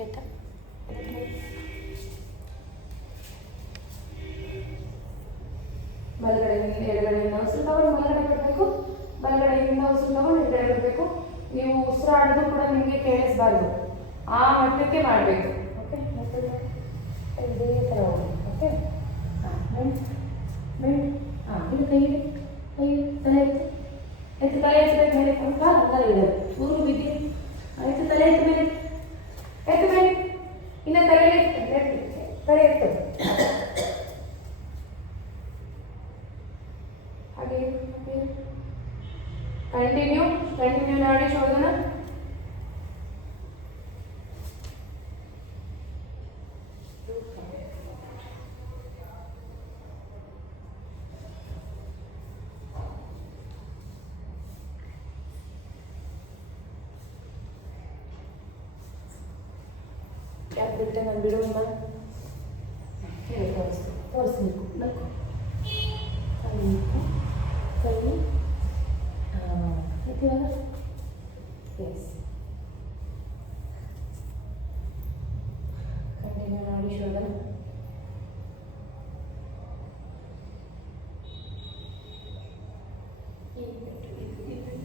ಕೆಟ್ಟ ಬಲಗಡೆಯಿಂದ ಎಡಗಡೆಯಿಂದ ಉಸಿರು ತಗೊಂಡು ಬಲಗಡೆ ಬಿಡಬೇಕು, ಬಲಗಡೆಯಿಂದ ಉಸಿರು ತಗೊಂಡು ಎಡಗಡೆ ಬಿಡಬೇಕು. ನೀವು ಉಸಿರಾಡೋದು ಕೂಡ ನಿಮಗೆ ಕೇಳಿಸಬಾರ್ದು, ಆ ಮಟ್ಟಕ್ಕೆ ಮಾಡಬೇಕು. ಓಕೆ, ಇದೇ ಥರ ಹೋಗಿ. ಓಕೆ, ಹಾಂ ಇದು ಕೈ ತಲೆ ಎತ್ತು ತಲೆ ಎತ್ತಬೇಕು ಮೇಲೆ ಅಂತ ಅಂಗಲ್ಲ ಇಡೋದು. ಊರು ಬಿದ್ದಿ ಎತ್ತು ತಲೆ ಎತ್ತ ಮೇಲೆ ಎತ್ತು ಮೇಲೆ ಇನ್ನು ತಲೆ ತಲೆ ಎತ್ತು ಹಾಗೆ ಕಂಟಿನ್ಯೂ ಮಾಡಿ ಶೋಧನ. ಕ್ಯಾಪ್ ಬಿಟ್ಟೆ ನಾನು ಬಿಡುವಮ್ಮ ತೋರಿಸ್ಬೇಕು ನಕ್ಕು ಕೈ ಇವಾಗ ಎಸ್ ಕಂಟಿನ್ಯೂ ಮಾಡಿ ಶೋಧನ.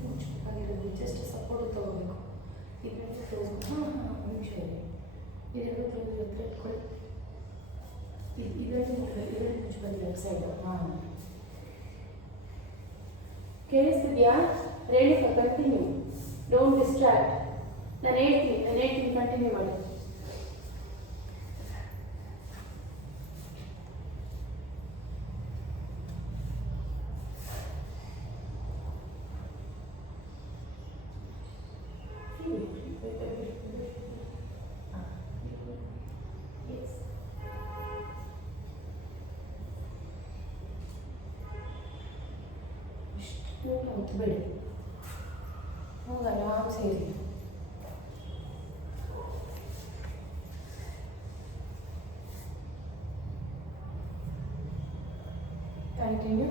ಮುಚ್ಚಬೇಕಾಗಿರೋದು ಜಸ್ಟ್ ಸಪೋರ್ಟ್ ತಗೋಬೇಕು. ಇದನ್ನು ಕ್ಲೋಸ್ ನಿಮಿಷ ಇದೆ, ಇದೆಲ್ಲ ಕ್ಲೋಸ್ ಹತ್ರ ಇಟ್ಕೊಳ್ಳಿ. ಇದರಲ್ಲಿ ಮುಚ್ಚಬಂದು ಲೆಫ್ಟ್ ಸೈಡು. ಹಾಂ ಕೇಳಿಸ್ತಿದ್ಯಾ? Renuka continue, don't distract. ನಾನು ಹೇಳ್ತೀನಿ ಕಂಟಿನ್ಯೂ ಮಾಡಿ. ಹೊತ್ತಬೇಡಿ, ಹೋಗಿ ಆರಾಮ್ ಸೇರಿ. Continue.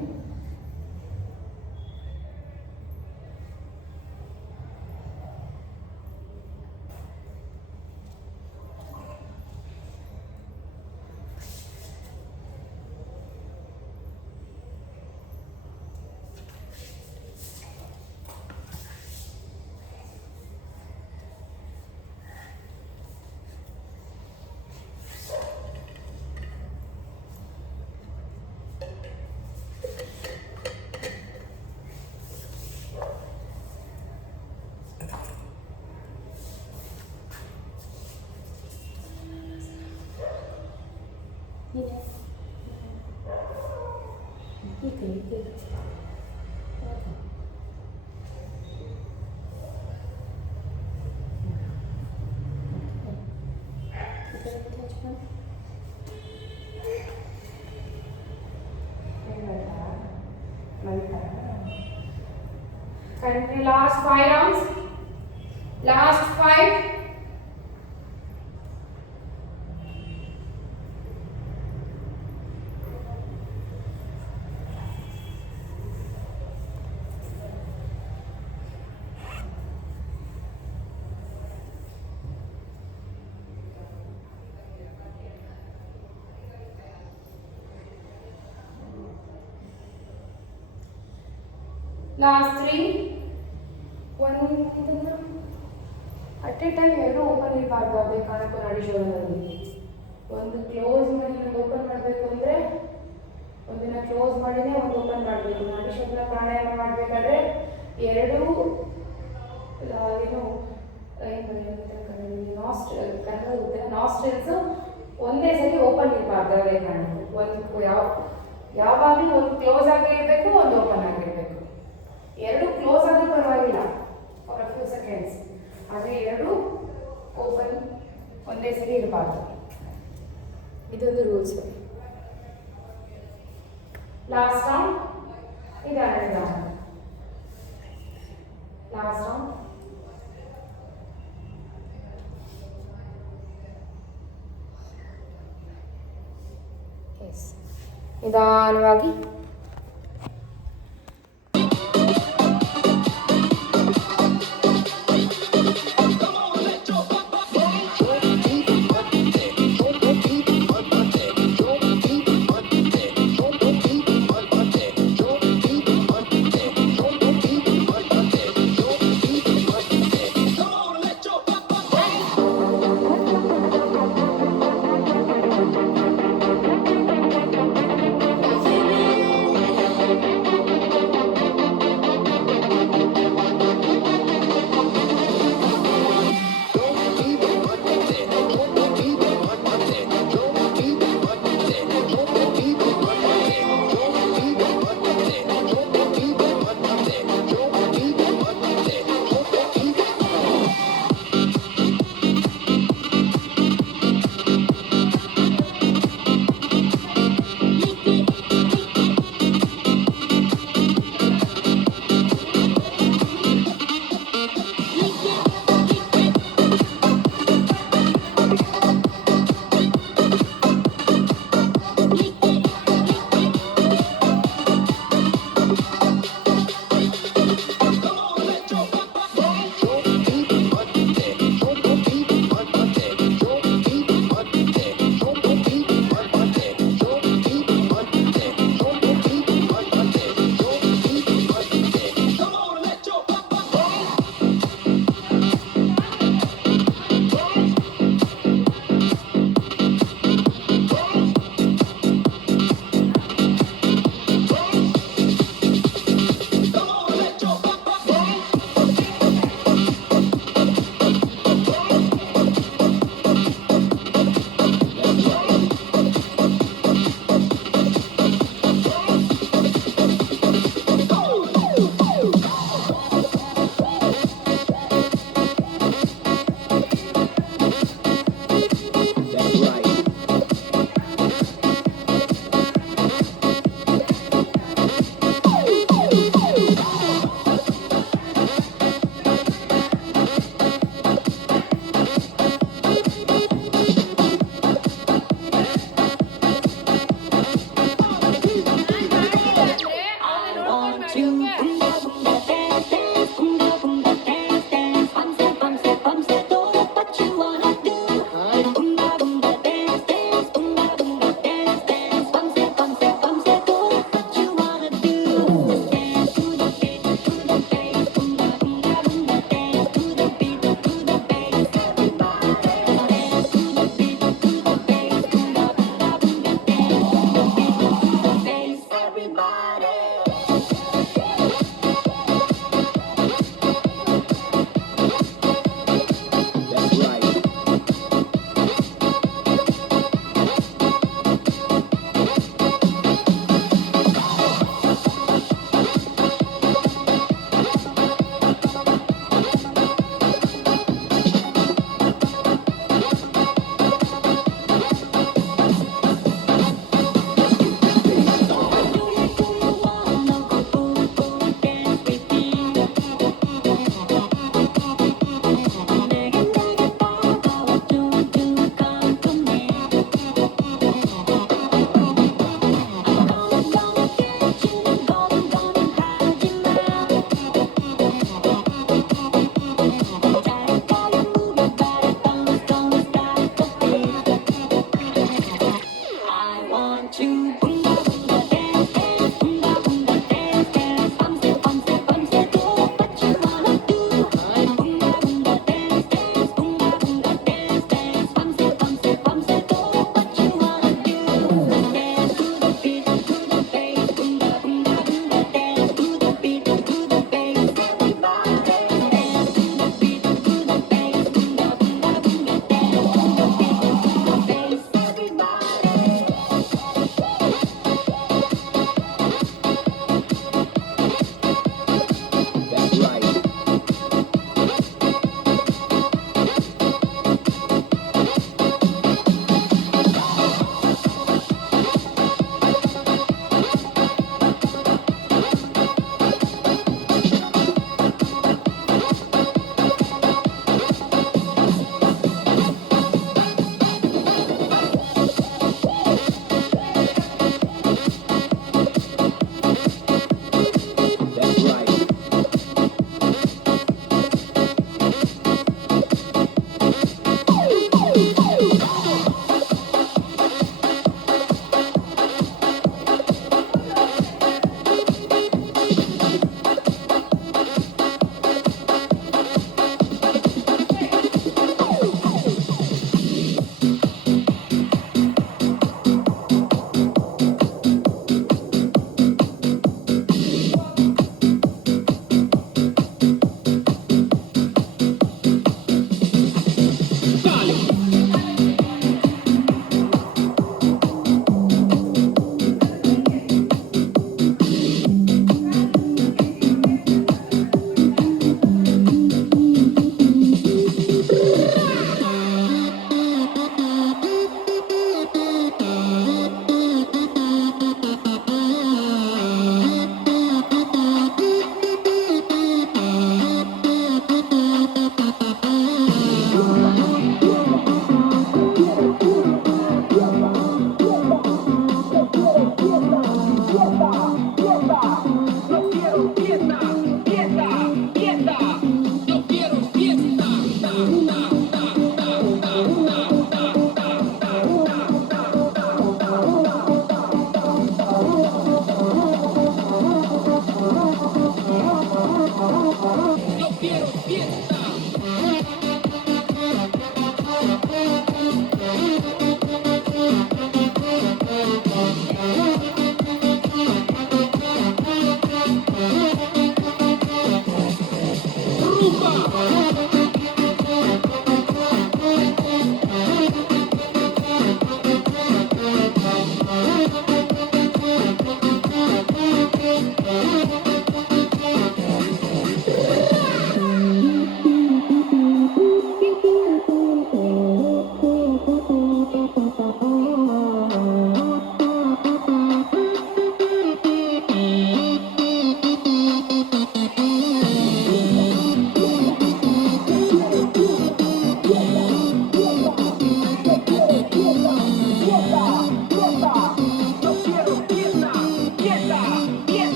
Continue last 5 rounds. Last 5. Last 3. ಇದನ್ನು ಅಟ್ ಎ ಟೈಮ್ ಎರಡು ಓಪನ್ ಇರಬಾರ್ದು. ಅದೇ ಕಾರಣಕ್ಕೂ ನಾಡಿ ಶೋಧನದಲ್ಲಿ ಒಂದು ಕ್ಲೋಸ್ ಮಾಡಿ ಇನ್ನೊಂದು ಓಪನ್ ಮಾಡಬೇಕು ಅಂದರೆ ಒಂದಿನ ಕ್ಲೋಸ್ ಮಾಡಿನೇ ಒಂದು ಓಪನ್ ಮಾಡಬೇಕು. ನಾಡಿ ಶೋಧನ ಪ್ರಾಣಾಯಾಮ ಮಾಡಬೇಕಾದ್ರೆ ಎರಡು ನಾಸ್ಟ್ರಿಲ್ಸು ಒಂದೇ ಸರಿ ಓಪನ್ ಇರಬಾರ್ದು. ಅದೇ ಕಾರಣಕ್ಕೂ ಒಂದು ಯಾವಾಗಲೂ ಒಂದು ಕ್ಲೋಸ್ ಆಗಿರಬೇಕು, ಒಂದು ಓಪನ್ ಆಗಿರಬೇಕು. ಎರಡು ಕ್ಲೋಸ್ ಆದರೂ ಪರವಾಗಿಲ್ಲ ಫಾರ್ ಅ ಫ್ಯೂ ಸೆಕೆಂಡ್ಸ್, ಆದರೆ ಎರಡು ಓಪನ್ ಒಂದೇ ಸರಿ ಇರಬಾರ್ದು. ಇದೊಂದು ರೂಲ್ಸ್. ಲಾಸ್ಟ್ ರೌಂಡ್ ಇದಾರೆ. Last round. ಎಸ್, ನಿಧಾನವಾಗಿ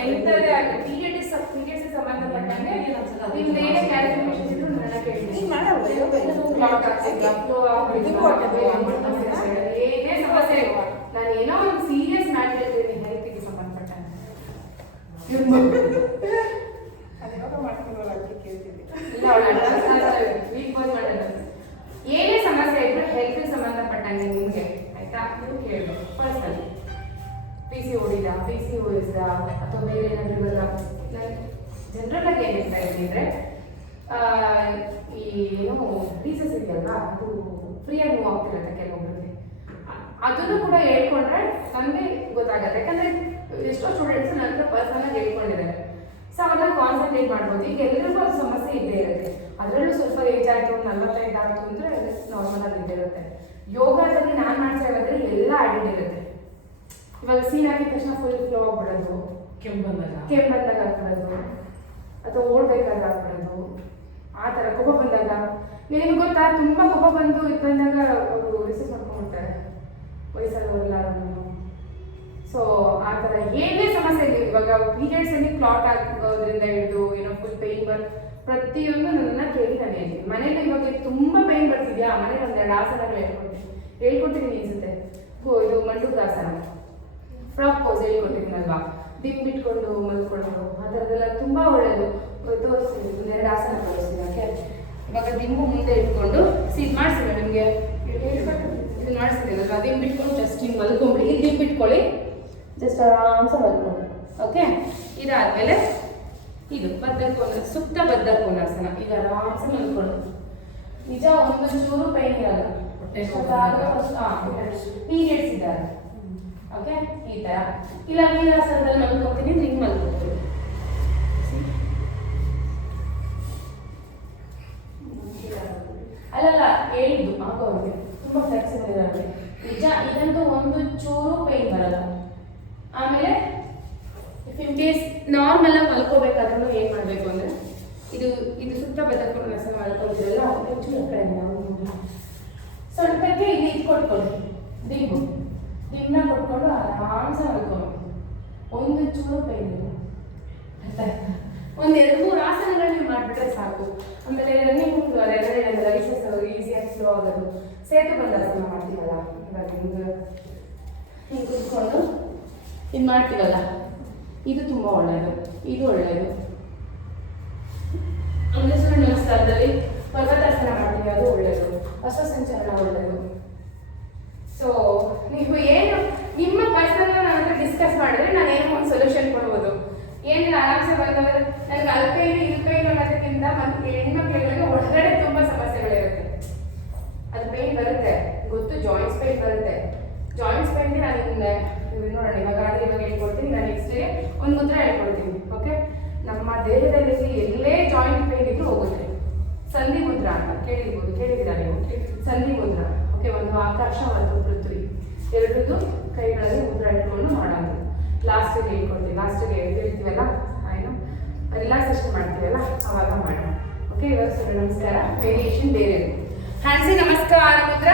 ಎಂತದೇ ಆಗಲಿ ಪೀರಿಯಡ್ಸ್ ಸಂಬಂಧಪಟ್ಟಂಗೆ ನಿಮ್ದು ಏನೇ ಕ್ಲಾರಿಫಿಕೇಶನ್ ಇದ್ರು ನನ್ನ ಕೇಳಿ ಏನೇ ಸಮಸ್ಯೆ ಇಲ್ಲ ನಾನು ಏನೋ ಒಂದು ಸೀರಿಯಸ್ ಮ್ಯಾಟರ್ ಹೇಳ್ತೀನಿ ಹೆಲ್ತ್ಗೆ ಸಂಬಂಧಪಟ್ಟಂಗೆ ಏನೇ ಸಮಸ್ಯೆ ಇದ್ರು ಹೆಲ್ತ್ ಸಂಬಂಧಪಟ್ಟಂಗೆ ನಿಮ್ಗೆ ಆಯ್ತಾ ನೀವು ಕೇಳಬೇಕು ಪರ್ಸನಲಿ PCOD PCOS ಅಥವಾ ಬೇರೆ ಏನಾದರೂ ಇವಾಗ ಜನರಲ್ ಆಗಿ ಏನು ಹೇಳ್ತಾ ಇದ್ದೀನಿ ಅಂದರೆ ಈ ಏನು ಡಿಸೀಸ್ ಇದೆಯಲ್ವಾ ಅದು ಫ್ರೀಯಾಗಿ ಮೂವ್ ಆಗ್ತಿರುತ್ತೆ ಕೆಲವೊಬ್ಬರಿಗೆ ಅದನ್ನು ಕೂಡ ಹೇಳ್ಕೊಂಡ್ರೆ ನಮಗೆ ಗೊತ್ತಾಗುತ್ತೆ ಯಾಕಂದರೆ ಎಷ್ಟೋ ಸ್ಟೂಡೆಂಟ್ಸ್ ನನ್ನ ಪರ್ಸನಲ್ ಆಗಿ ಹೇಳ್ಕೊಂಡಿದ್ದಾರೆ ಸೊ ಅದನ್ನು ಕಾನ್ಸಂಟ್ರೇಟ್ ಮಾಡ್ಬೋದು ಈಗ ಎಲ್ಲರಿಗೂ ಅದು ಸಮಸ್ಯೆ ಇದ್ದೇ ಇರುತ್ತೆ ಅದರಲ್ಲೂ ಸ್ವಲ್ಪ ಏಜ್ ಆಯಿತು 45 ಆಯಿತು ಅಂದರೆ ನಾರ್ಮಲ್ ಆಗಿ ಇದ್ದೇ ಇರುತ್ತೆ ಯೋಗದಲ್ಲಿ ನಾನು ಮಾಡ್ತಾ ಇರೋದ್ರೆ ಎಲ್ಲ ಆಡಿಟ್ ಇರುತ್ತೆ ಇವಾಗ ಸೀನ್ ಆಗಿದ ತಕ್ಷಣ ಫುಲ್ ಫ್ಲೋ ಆಗ್ಬಿಡೋದು ಕೆಮ್ಮಂದಾಗ ಆಗ್ಬಿಡೋದು ಅಥವಾ ಓಡ್ಬೇಕಾದ್ರೆ ಆಗ್ಬಿಡೋದು ಆ ಥರ ಕೋಪ ಬಂದಾಗ ನಿನಗೆ ಗೊತ್ತಾ ತುಂಬ ಕೋಪ ಬಂದು ಇದು ಬಂದಾಗ ಅವರು ರಿಸೀವ್ ಮಾಡ್ಕೊಂಡ್ಬಿಡ್ತಾರೆ ವಯಸ್ಸಾದವರೆಲ್ಲ ಸೊ ಆ ಥರ ಏನೇ ಸಮಸ್ಯೆ ಇದೆ ಇವಾಗ ಪೀರಿಯಡ್ಸಲ್ಲಿ ಕ್ಲಾಟ್ ಆಗೋದ್ರಿಂದ ಹಿಡಿದು ಏನೋ ಫುಲ್ ಪೇಯ್ನ್ ಪ್ರತಿಯೊಂದು ನನ್ನನ್ನು ಕೇಳಿ ನಾನು ಹೇಳ್ತೀನಿ ಮನೇಲಿ ಇವಾಗ ತುಂಬ ಪೇಯ್ನ್ ಬರ್ತಿದ್ಯಾ ಮನೇಲಿ ಒಂದೆರಡು ಆಸನಗಳು ಹೇಳ್ಕೊಡ್ತೀನಿ ಅನಿಸುತ್ತೆ ಇದು ಮಂಡುಕಾಸನ ಫ್ರಾಕ್ ಪೋಸ್ ಹೇಳ್ಕೊಟ್ಟಿದ್ದೀನಲ್ವಾ ದಿಮ್ ಬಿಟ್ಕೊಂಡು ಮಲ್ಕೊಳ್ಳೋದು ಆ ಥರದ್ದೆಲ್ಲ ತುಂಬ ಒಳ್ಳೆಯದು ತೋರಿಸ್ತೀನಿ ಒಂದೆರಡು ಆಸನ ತೋರಿಸ್ತೀನಿ ಹಿಂದೆ ಇಟ್ಕೊಂಡು ಇದು ಮಾಡಿಸಿಲ್ಲ ನಿಮಗೆ ಇದು ಮಾಡಿಸಿದಿಲ್ಲ ಅದನ್ನು ಬಿಟ್ಕೊಂಡು ಜಸ್ಟ್ ಹಿಂಗೆ ಮಲ್ಕೊಂಬಿಡಿ ಇದು ಬಿಟ್ಕೊಳ್ಳಿ ಜಸ್ಟ್ ಆರಾಮ್ಸ ಮಲ್ಕೊಂಡು ಓಕೆ. ಇದಾದಮೇಲೆ ಇದು ಬದ್ಧಕೋನ ಸುಪ್ತ ಬದ್ಧಕೋನಾಸನ. ಈಗ ಆರಾಮ್ಸ ಮಲ್ಕೊಂಡು ನಿಜ ಒಂದು ಚೂರು ಪೈನ್ ಇರಲ್ಲ. ಪೀರಿಯಡ್ಸ್ ಇದ್ದಾರೆ ಓಕೆ ಈ ಥರ. ಇಲ್ಲ ವೀರಾಸನದಲ್ಲಿ ಮಲ್ಕೊತೀನಿ ಹಿಂಗೆ ಮಲ್ಕೊತೀನಿ. ಅಲ್ಲಲ್ಲ ಹೇಳಿದ್ದು ಆಗೋರಿಗೆ ತುಂಬ ಫ್ಲೆಕ್ಸಿಬಲ್ ಇರೋರಿಗೆ ನಿಜ ಇದಂತೂ ಒಂದು ಚೂರು ಪೈನ್ ಬರಲ್ಲ. ಆಮೇಲೆ ಇಫ್ ಇನ್ ಕೇಸ್ ನಾರ್ಮಲ್ ಆಗಿ ಮಲ್ಕೋಬೇಕಾದ್ರೂ ಏನು ಮಾಡಬೇಕು ಅಂದರೆ ಇದು ಸುತ್ತ ಬದ್ಧಕೋನಾಸನ ಮಲ್ಕೊಳ್ತಿರಲ್ಲ ಒಂಚೂರು ಕಡೆ ಸ್ವಲ್ಪಕ್ಕೆ ಇಲ್ಲಿ ಇದು ಕೊಟ್ಕೊಳ್ಳಿ ದಿಮ್ಮನ್ನ ಕೊಟ್ಕೊಂಡು ಆರಾಮ್ಸ ಮಲ್ಕೊಂಡು ಒಂದು ಚೂರು ಪೈನ್ ಇಲ್ಲ. ಒಂದು 2-3 ಆಸನಗಳು ನೀವು ಮಾಡಿಬಿಟ್ರೆ ಸಾಕು. ಆಮೇಲೆ ರನ್ನಿಂಗ್ ರೈಸಸ್ ಈಸಿಯಾಗಿ ಸ್ಲೋ ಆಗೋದು. ಸೇತು ಬಂದಾಸನ ಮಾಡ್ತೀವಲ್ಲ ಇವಾಗ ಹಿಂಗೆ ಕುತ್ಕೊಂಡು ಇದು ಮಾಡ್ತೀವಲ್ಲ ಇದು ತುಂಬ ಒಳ್ಳೆಯದು, ಇದು ಒಳ್ಳೆಯದು. ಆಮೇಲೆ ಸೂರ್ಯ ನಮಸ್ಕಾರದಲ್ಲಿ ಪರ್ವತಾಸನ ಮಾಡ್ತೀವಿ ಅದು ಒಳ್ಳೆಯದು, ಅಶ್ವಸಂಚಲನ ಒಳ್ಳೆಯದು. ಸೊ ನೀವು ಏನು ನಿಮ್ಮ ಪರ್ಸನಲ್ ನನ್ನ ಹತ್ರ ಡಿಸ್ಕಸ್ ಮಾಡಿದ್ರೆ ನಾನು ಏನೋ ಒಂದು ಸೊಲ್ಯೂಷನ್ ಕೊಡ್ಬೋದು. ಏನಿಲ್ಲ ಆರಾಮ್ಸೆ ಬಂದವರು ನನಗೆ ಅಲ್ಪೈನು ಇಲ್ಪೈನು ಅನ್ನೋದಕ್ಕಿಂತ ಮತ್ತು ಹೆಣ್ಮಕ್ಳುಗಳಿಗೆ ಒಳಗಡೆ ತುಂಬ ಸಮಸ್ಯೆಗಳಿರುತ್ತೆ. ಅದು ಪೈನ್ ಬರುತ್ತೆ ಗೊತ್ತು, ಜಾಯಿಂಟ್ಸ್ ಪೈನ್ ಬರುತ್ತೆ. ಜಾಯಿಂಟ್ಸ್ ಪೈನ್ಗೆ ನಾನು ನೋಡೋಣ ಇವಾಗ ಹೇಳ್ಕೊಡ್ತೀನಿ. ನಾನು ನೆಕ್ಸ್ಟ್ ಡೇ ಒಂದು ಮುದ್ರ ಹೇಳ್ಕೊಡ್ತೀನಿ ಓಕೆ. ನಮ್ಮ ದೇಹದಲ್ಲಿ ಎಲ್ಲೇ ಜಾಯಿಂಟ್ ಪೈನ್ ಇದ್ರೂ ಹೋಗುತ್ತೆ. ಸಂಧಿ ಮುದ್ರ ಅಂತ ಕೇಳಿದ್ದೀರಾ ನೀವು? ಸಂಧಿ ಮುದ್ರ ಓಕೆ. ಒಂದು ಆಕಾಶ ಒಂದು ಪೃಥ್ವಿ ಎರಡೂ ಕೈಗಳಲ್ಲಿ ಮುದ್ರ ಇಟ್ಕೊಂಡು ಮಾಡೋದು. ಲಾಸ್ಟಿಗೆ ಹೇಳ್ಕೊಡ್ತೀವಿ, ಲಾಸ್ಟಿಗೆ ಹೇಳ್ತೀವಲ್ಲ ಏನು ರಿಲ್ಯಾಕ್ಸೇಷನ್ ಮಾಡ್ತೀವಲ್ಲ ಅವಾಗ ಮಾಡೋಣ ಓಕೆ. ಇವಾಗ ಸೂರ್ಯ ನಮಸ್ಕಾರ ವೇರಿಯೇಷನ್ ಬೇರೆ. ಹ್ಯಾಂಡ್ಸಿ ನಮಸ್ಕಾರ ಮುದ್ರ,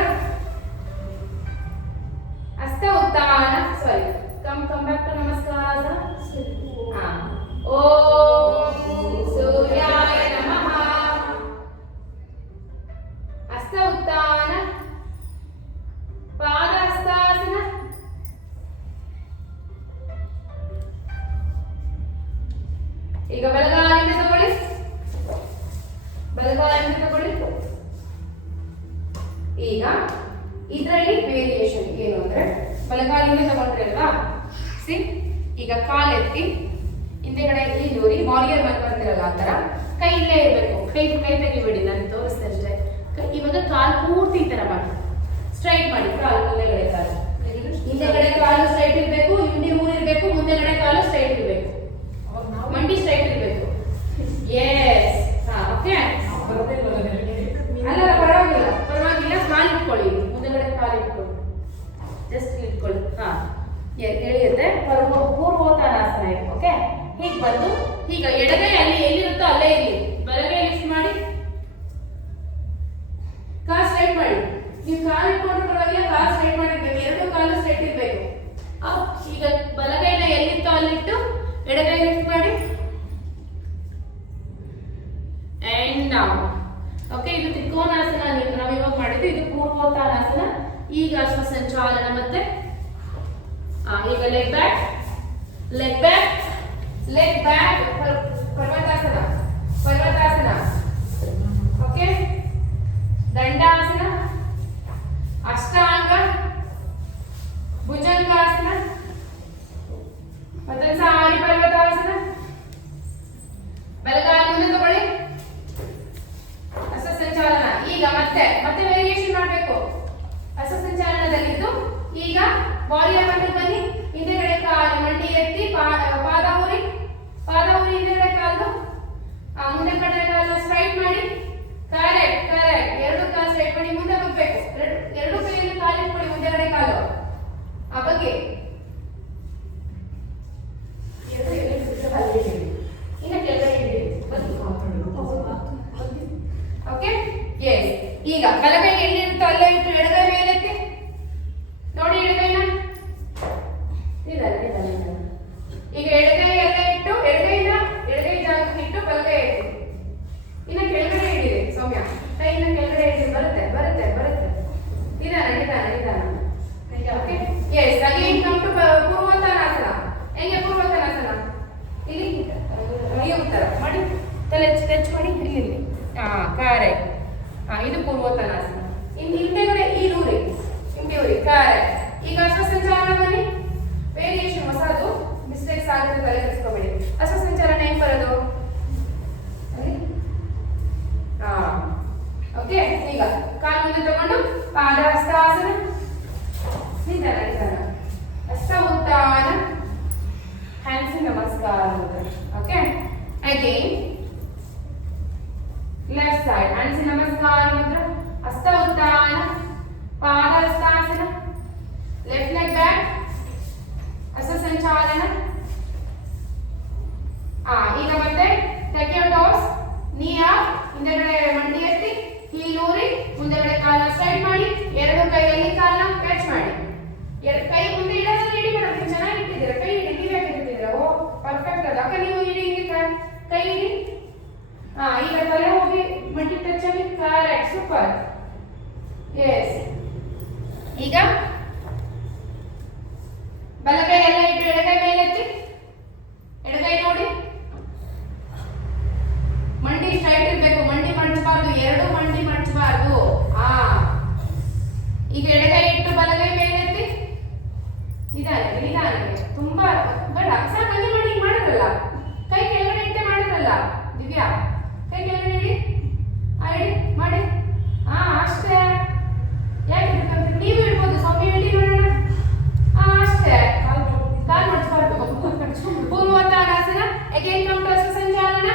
ಹಸ್ತ ಉತ್ಥಾನ ಸಾರಿ ಕಮ್ ಬ್ಯಾಕ್ ಟು ನಮಸ್ಕಾರ. ಓಂ ಸೂರ್ಯಾಯ ನಮಃ. ಹಸ್ತ ಉತ್ಥಾನ, ಪಾದಹಸ್ತಾಸನ, ಈಗ ಬಲಗಾಲಿಂದ ತಗೊಳ್ಳಿ, ಬಲಗಾಲಿಂದ ತಗೊಳ್ಳಿ. ಈಗ ಇದರಲ್ಲಿ ವೇರಿಯೇಷನ್ ಏನು ಅಂದ್ರೆ ಬಲಗಾಲಿಂದ ತಗೊಂಡ್ರಲ್ವಾ ಸಿ. ಈಗ ಕಾಲೆತ್ತಿ ಹಿಂದೆಗಡೆ ಇಲ್ಲಿ ನೋಡಿ ವಾರಿಯರ್ ಮಲ್ಕೊಂತಿರಲ್ಲ ಆ ಥರ ಕೈ ಇಲ್ಲೇ ಇರಬೇಕು. ಕೈ ತೆಗಿಬೇಡಿ, ನಾನು ತೋರಿಸ್ತೆ ಅಷ್ಟೇ. ಇವಾಗ ಕಾಲು ಪೂರ್ತಿ ಈ ಥರ ಮಾಡಿ ಸ್ಟ್ರೈಟ್ ಮಾಡಿ. ಕಾಲು ಮುಂದೆಗಡೆ ಕಾಲು ಹಿಂದೆಗಡೆ ಕಾಲು ಸ್ಟ್ರೈಟ್ ಇರಬೇಕು, ಹಿಂಡಿ ಊರಿರ್ಬೇಕು, ಮುಂದೆಗಡೆ ಕಾಲು ಸ್ಟ್ರೈಟ್ ಇರಬೇಕು, ಮಂಡಿ ಸ್ಟ್ರೈಟ್ ಇರಬೇಕು. Yes okay. ಅಲ್ಲ ಪರವಾಗಿಲ್ಲ ಕಾಲು ಇಟ್ಕೊಳ್ಳಿ, ಮುಂದೆಗಡೆ ಕಾಲು ಇಟ್ಕೊಳ್ಳಿ, ಜಸ್ಟ್ ಇಟ್ಕೊಳ್ಳಿ. ಎಳೆಯುತ್ತೆ ಪೂರ್ವೋತ್ತಾನಾಸನ ಇದೆ ಓಕೆ. ಹೀಗೆ ಬಂದು ಈಗ ಎಡಗೈ ಅಲ್ಲಿ ಎಲ್ಲಿರುತ್ತೋ ಅಲ್ಲೇ ಇರಲಿ, ಬಲಗೈ ಲಿಫ್ಟ್ ಮಾಡಿ ಕಾಲು ಸ್ಟ್ರೈಟ್ ಮಾಡಿ. ನೀವು ಕಾಲು ಇಟ್ಕೊಂಡ್ರೆ ಪರವಾಗಿಲ್ಲ, ಕಾಲು ಸ್ಟ್ರೈಟ್ ಮಾಡಿರ್ಬೇಕು, ಎರಡು ಕಾಲು ಸ್ಟ್ರೈಟ್ ಇರಬೇಕು. ಈಗ ಬಲಗೈನ ಎಲ್ಲಿತ್ತೋ ಅಲ್ಲಿಟ್ಟು ಎಡಗೈ ಲಿಫ್ಟ್ ಮಾಡಿ ಅಂಡ್ ಡೌನ್ ಓಕೆ. ಇದು ತ್ರಿಕೋನಾಸನ ನಾವು ಇವಾಗ ಮಾಡಿದ್ದು, ಇದು ಪೂರ್ವೋತ್ತಾನಾಸನ. ಈಗ ಶ್ವಾಸಸಂಚಾಲನ ಮತ್ತೆ ಈಗ ಲೆಗ್ ಬ್ಯಾಕ್ ಪರ್ವತಾಸನ ಓಕೆ. ದಂಡಾಸನ, ಅಷ್ಟಾಂಗ, ಭುಜಂಗಾಸನ, ಮತ್ತೆ ಸಾರಿ ಪರ್ವತಾಸನ. ಬಲಗಾಲಿಂದ ತಗೊಳ್ಳಿ, ಅಶ್ವಸಂಚಾಲನ. ಈಗ ಮತ್ತೆ ವೇರಿಯೇಷನ್ ಮಾಡಬೇಕು. ಅಶ್ವಸಂಚಾಲನದಲ್ಲಿದ್ದು ಈಗ ವಾರಿಯರ್ ಮಂಡಿ ಬನ್ನಿ. ಹಿಂದೆಗಡೆ ಕಾಲು ಮಂಡಿ ಎತ್ತಿ ಪಾದ ಊರಿ ಹಿಂದೆಗಡೆ ಕಾಲು ಮುಂದೆ ಕಡೆ ಕಾಲು ಸ್ಟ್ರೈಟ್ ಮಾಡಿ. ಕರೆಕ್ಟ್ ಎರಡು ಕಾಲು ಸ್ಟ್ರೈಟ್ ಮಾಡಿ ಮುಂದೆ ಬಗ್ಬೇಕು. ಎರಡು ಕೈಯಲ್ಲಿ ಕಾಲು ಇಟ್ಕೊಳ್ಳಿ, ಮುಂದೆಗಡೆ ಕಾಲು ಆ ಬಗ್ಗೆ ಇನ್ನು ಕೆಳಗಡೆ ಓಕೆ. ಎಸ್ ಈಗ ಬಲಗೈ ಎಲ್ಲಿರುತ್ತೋ ಅಲ್ಲೇ ಇಟ್ಟು ಎಡಗೈ ಮೇಲೆತ್ತಿ ನೋಡಿ. ಎಡಗೈನ ಈಗ ಎಡಗೈ ಅಲ್ಲೇ ಇಟ್ಟು ಎಡಗೈ ಜಾಗಕ್ಕೆ ಇಟ್ಟು ಬಲಗೈ ಎತ್ತಿ. ಇನ್ನ ಕೆಳಗಡೆ ಹಿಡಿರಿ ಸೌಮ್ಯ, ಕೈನ ಕೆಳಗಡೆ ಹಿಡಿರಿ. ಬರುತ್ತೆ ನಿಧಾನ okay. Yes again come to ಪೂರ್ವೋತ್ತಾನಾಸನ. ಹೆಂಗೆ ಪೂರ್ವೋತ್ತಾನಾಸನ? ಇಲ್ಲಿ ಈ ಉತ್ತರ ಮಾಡಿ, ತಲೆ ಟಚ್ ಮಾಡಿ ಇಲ್ಲಿ ಕರೆಕ್ಟ್. ಇದು ಪೂರ್ವೋತ್ತನಾಸನ. ಇನ್ನು ಹಿಂದೆಗಡೆ ಈರೂರಿ ಹಿಂಡಿಯೂರಿ ಕರೆಕ್ಟ್. ಈಗ ಅಶ್ವಸಂಚಾಲನ ಬನ್ನಿ. ವೇರಿಯೇಷನ್ ಹೊಸದು, ಮಿಸ್ಟೇಕ್ಸ್ ಆಗುತ್ತೆ, ತಲೆ ಕೆಡಿಸ್ಕೋಬೇಡಿ. ಅಶ್ವಸಂಚಾಲನ ಹೆಂಗ್ ಬರೋದು? ಓಕೆ. ಈಗ ಕಾಲು ಮುಂದೆ ತಗೊಂಡು ಪಾದಹಸ್ತಾಸನ, ನಿಧಾನ ನಿಧಾನ, ಹಸ್ತ ಉತ್ಥಾನ, ಹ್ಯಾಂಡ್ಸ್ ನಮಸ್ಕಾರ ಮುದ್ರೆ. Okay. Again left side hands ನಮಸ್ಕಾರ ಮುದ್ರ, ಹಸ್ತ ಉತ್ಥಾನ, ಪಾದಹಸ್ತಾಸನ, ಲೆಫ್ಟ್ ಲೆಗ್ ಬ್ಯಾಕ್, ಅಶ್ವಸಂಚಾಲನ. ಈಗ ಮತ್ತೆ ಟೇಕ್ ಯುವರ್ ಟೋಸ್, ನೀ ಅಪ್, ಹಿಂದೆಗಡೆ ಮಂಡಿ ಎತ್ತಿ, ಹೀಲ್ ಊರಿ, ಮುಂದೆಗಡೆ ಕಾಲನ್ನ ಸ್ಟ್ರೈಟ್ ಮಾಡಿ, ಎರಡು ಕೈಯಲ್ಲಿ ಕಾಲನ್ನ ಕ್ಯಾಚ್ ಮಾಡಿ. ಎರಡು ಕೈ ಮುಂದೆ ಇಡೋದನ್ನ ಇಡಿ ಮೇಡಮ್, ನೀವು ಚೆನ್ನಾಗಿ ಇಟ್ಟಿದ್ದೀರಾ. ಕೈ ಇಡಿ, ನೀವೇ ಇಟ್ಟಿದ್ದೀರಾ. ಓ ಪರ್ಫೆಕ್ಟ್ ಅದು. ಅಕ್ಕ ನೀವು ಇಡಿ, ಹಿಂಗೆ ಕೈ ಇಡಿ. ಈಗ ತಲೆ ಹೋಗಿ ಮಂಡಿ ಟಚ್ ಆಗಿ, ಕರೆಕ್ಟ್, ಸೂಪರ್. ಎಸ್. ಈಗ ಬಲಗೈ ಎಲ್ಲ ಇಟ್ಟು ಎಡಗೈ ಮೇಲೆತ್ತಿ, ಎಡಗೈ ನೋಡಿ, ಮಂಡಿ ಸ್ಟ್ರೈಟ್ ಇರಬೇಕು, ಮಂಡಿ ಮಡಚಬಾರ್ದು, ಎರಡು ಮಂಡಿ ಮಡಚಬಾರ್ದು. ಈಗ ಎಡಗೈ ಇಟ್ಟು ಬಲಗೈ ಮೇಲೆತ್ತಿ, ನಿಧಾನಕ್ಕೆ ನಿಧಾನಕ್ಕೆ, ತುಂಬಾ ಬೇಡ, ಸಾಕಂಗೆ ಮಾಡಿ. ಹಿಂಗೆ ಮಾಡಿದ್ರಲ್ಲ, ಕೈ ಕೆಳಗಡೆ ಇಟ್ಟೆ ಮಾಡಿದ್ರಲ್ಲ ದಿವ್ಯಾ, ಕೈ ಕೆಳಗಡೆ ಇಡಿ, ಇಡಿ ಮಾಡಿ. ಅಷ್ಟೇ. ಯಾಕೆ ಇಡ್ಕೊಂತೀರಿ? ನೀವು ಇಡ್ಬೋದು, ಸೌಮ್ಯ ಇಡಿ ನೋಡೋಣ. ಅಷ್ಟೇ, ಕಾಲು ಮಡಚಬಾರ್ದು. ಪೂರ್ವೋತ್ತಾನಾಸನ. ಅಗೇನ್ ಕಮ್ ಟು ಅಶ್ವಸಂಚಾಲನ.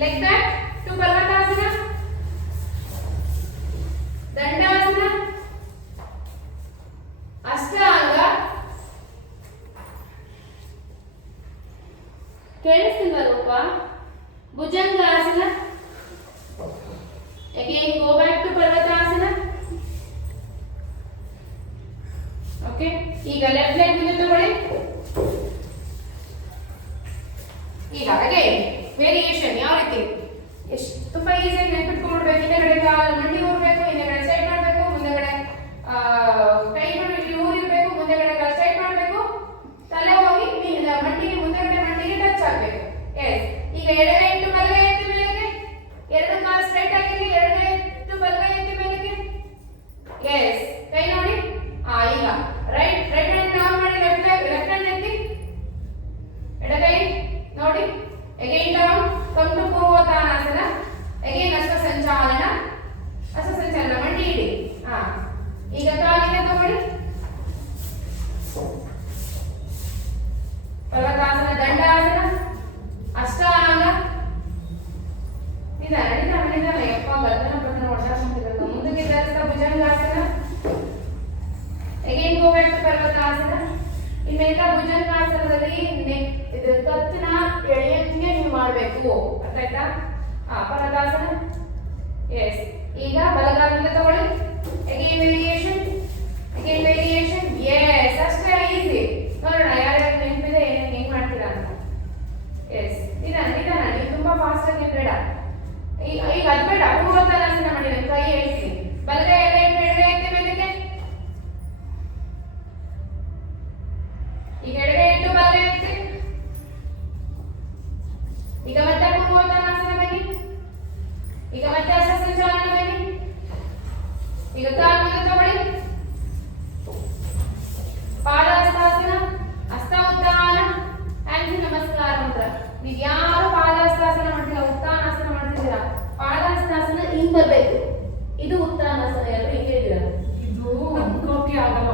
leg back to Parvatasana, Dandasana, Ashtanga, Kedisilla Rupa, Bhujangasana. Again go back to Parvatasana. Okay. ಈಗ ಲೆಫ್ಟ್ ಲೆಗ್ ಮುಂದೆ ತಗೊಳ್ಳಿ. ಈಗ ಅಗೇನ್ ವೇರಿಯೇಷನ್ ಯಾವ ರೀತಿ? ಎಷ್ಟು ತುಂಬಾ ಈಸಿಯಾಗಿ ನೆನ್ಪಿಟ್ಕೊಂಡ್ಬಿಡ್ಬೇಕು. ಹಿಂದೆಗಡೆ ಕಾಲು ಮಂಡಿ ಊರ್ಬೇಕು, ಹಿಂದೆಗಡೆ ಸೈಡ್ ಮಾಡಬೇಕು, ಮುಂದೆಗಡೆ ಕೈ ಮಾಡಿ ಊರಿರ್ಬೇಕು, ಮುಂದೆಗಡೆ ಕಾಲು ಸೈಡ್ ಮಾಡಬೇಕು, ತಲೆ ಹೋಗಿ ಮಂಡಿಗೆ ಮುಂದೆಗಡೆ ಮಂಡಿಗೆ ಟಚ್ ಆಗಬೇಕು. ಎಸ್. ಈಗ ಎಡಗೈ ಇಟ್ಟು ಬಲಗೈ ಎತ್ತಿ ಮೇಲೆಗೆ, ಎರಡು ಕಾಲು ಸ್ಟ್ರೈಟ್ ಆಗಿರಲಿ, ಎಡಗೈ ಇಟ್ಟು ಬಲಗೈ ಎತ್ತಿ ಮೇಲೆಗೆ. ಎಸ್. ಕೈ ನೋಡಿ. ಈಗ ರೈಟ್ ಹ್ಯಾಂಡ್ ಡೌನ್ ಮಾಡಿ, ಲೆಫ್ಟ್ ಹ್ಯಾಂಡ್ ಎತ್ತಿ, ಎಡಗೈ ನೋಡಿ. Again down, come to Purvottanasana. Again ಅಶ್ವಸಂಚಾಲನ. ಅಶ್ವಸಂಚಾಲನ ಮಂಡಿ ಇಡಿ. ಈಗ ಕಾಲಿನ ತಗೊಳ್ಳಿ. ಪರ್ವತಾಸನ, ದಂಡಾಸನ, ಅಷ್ಟಾಂಗ. ನಿಧಾನ ನಿಧಾನ ನಿಧಾನ. ಯಪ್ಪ ಗದ್ದನ ಪಟ್ಟಣ ಹೊಡ್ದಾಡ್ಕೊಂತಿರಲ್ಲ. ಮುಂದಕ್ಕೆ ಧರಿಸ್ತಾ bhujangasana. Again go back to ಪರ್ವತಾಸನ. ಇನ್ಮೇಲೆ ಭುಜಂಗಾಸನದಲ್ಲಿ ಇದು ಕತ್ತನ ಎಳೆಯಂಗೆ ನೀವು ಮಾಡಬೇಕು. ಅರ್ಥ ಆಯ್ತಾ? ಪರ್ವತಾಸನ. ಎಸ್. ಈಗ ಬಲಗಾಲದಿಂದ ತಗೊಳ್ಳಿ. Again variation, again variation. Yes. ಅಷ್ಟೇ ಈಸಿ. ನೋಡೋಣ ಯಾರ್ಯಾರು ನೆನಪಿದೆ, ಏನೇನು ಹೆಂಗ್ ಮಾಡ್ತೀರಾ ಅಂತ. ಎಸ್. ನಿಧಾನ ನಿಧಾನ, ನೀವು ತುಂಬಾ ಫಾಸ್ಟ್ ಆಗಿ ಬೇಡ. ಈಗ ಅದು ಬೇಡ. ಪೂರ್ವೋತ್ತಾನಾಸನ ಮಾಡಿ, ಕೈ ಹೇಳ್ತೀನಿ. ಬಲಗೈ ಎಲ್ಲ ಇಟ್ಟು ಎಡಗೈ ಎತ್ತಿ ಮೇಲೆಗೆ. ಈಗ ಎಡಗೈ ಇಟ್ಟು ಬಲಗೈ ಎತ್ತಿ. ಈಗ ಮತ್ತೆ ಪೂರ್ವೋತ್ತಾನಾಸನ ಬನ್ನಿ. ಈಗ ಮತ್ತೆ ಅಶ್ವಸಂಚಾಲನ ಬನ್ನಿ. ಈಗ ಕಾಲು ಮುಂದೆ ತಗೊಳ್ಳಿ. ಪಾದಹಸ್ತಾಸನ, ಹಸ್ತ ಉತ್ಥಾನ, ಹ್ಯಾಂಡ್ಸ್ ನಮಸ್ಕಾರ ಮುದ್ರ. ನೀವು ಯಾರು ಪಾದಹಸ್ತಾಸನ ಮಾಡ್ತೀರಾ, ಉತ್ಥಾನಾಸನ ಮಾಡ್ತಿದ್ದೀರಾ, ಪಾದಹಸ್ತಾಸನ ಹಿಂಗ್ ಬರ್ಬೇಕು. ಇದು ಉತ್ಥಾನಾಸನ. ಎಲ್ಲರೂ ಹಿಂಗೆ ಇದ್ದೀರಾ? ಇದು ಕಾಪಿ ಆಗಲ್ಲ.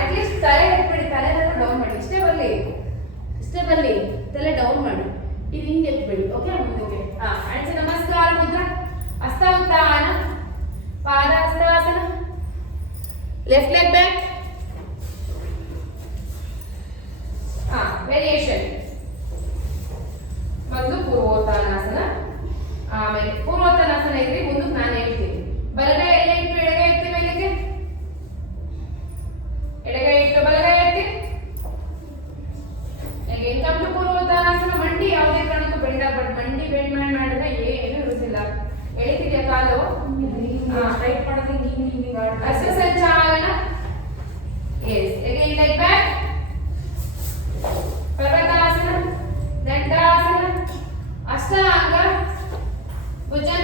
ಅಟ್ಲೀಸ್ಟ್ ತಲೆ ಎತ್ಬಿಡಿ, ತಲೆ ಡೌನ್ ಮಾಡಿ. ಇಷ್ಟೇ ಬರ್ಲಿ, ತಲೆ ಡೌನ್ ಮಾಡಿ. ಇದು ಹಿಂಗೆ ಎತ್ಬಿಡಿ. ಓಕೆ. ಮುಂದಕ್ಕೆ ಹ್ಯಾಂಡ್ಸ್ ನಮಸ್ಕಾರ ಮುದ್ರ, ಹಸ್ತ ಉತ್ಥಾನ, ಪಾದಹಸ್ತಾಸನ, ಲೆಫ್ಟ್ ಲೆಗ್ ಬ್ಯಾಕ್. ವೇರಿಯೇಷನ್. ಮೊದಲು ಪೂರ್ವೋತ್ತಾನಾಸನ, ಆಮೇಲೆ ಪೂರ್ವೋತ್ತಾನಾಸನ ಇದ್ರಿ, ಮುಂದಕ್ಕೆ ನಾನು ಹೇಳ್ತೀನಿ. ಬಲಗೈ ಎಲ್ಲ ಇಟ್ಟು ಎಡಗೈ ಎತ್ತಿ ಮೇಲೆಗೆ, ಎಡಗೈ ಇಟ್ಟು ಬಲಗೈ ಎತ್ತಿ. ಕಮ್ ಟು ಪೂರ್ವೋತ್ತಾನಾಸನ. ಮಂಡಿ ಯಾವುದೇ ಕಾರಣಕ್ಕೂ ಬೆಂಡ್ ಆಗ್ಬಾರ್ದು. ಮಂಡಿ ಬೆಂಡ್ ಮಾಡಿದ್ರೆ ಏನು ಇರುವುದಿಲ್ಲ. ಎಳಿತಿದ್ಯಾ ಕಾಲು? ಸ್ಟ್ರೈಟ್ ಮಾಡೋದು ಹಿಂಗೆ. ಅಶ್ವಸಂಚಾಲನ. ಎಸ್. Again leg back. ಪರ್ವತಾಸನ, ದಂಡಾಸನ, ಅಷ್ಟಾಂಗ, ಭುಜಂಗ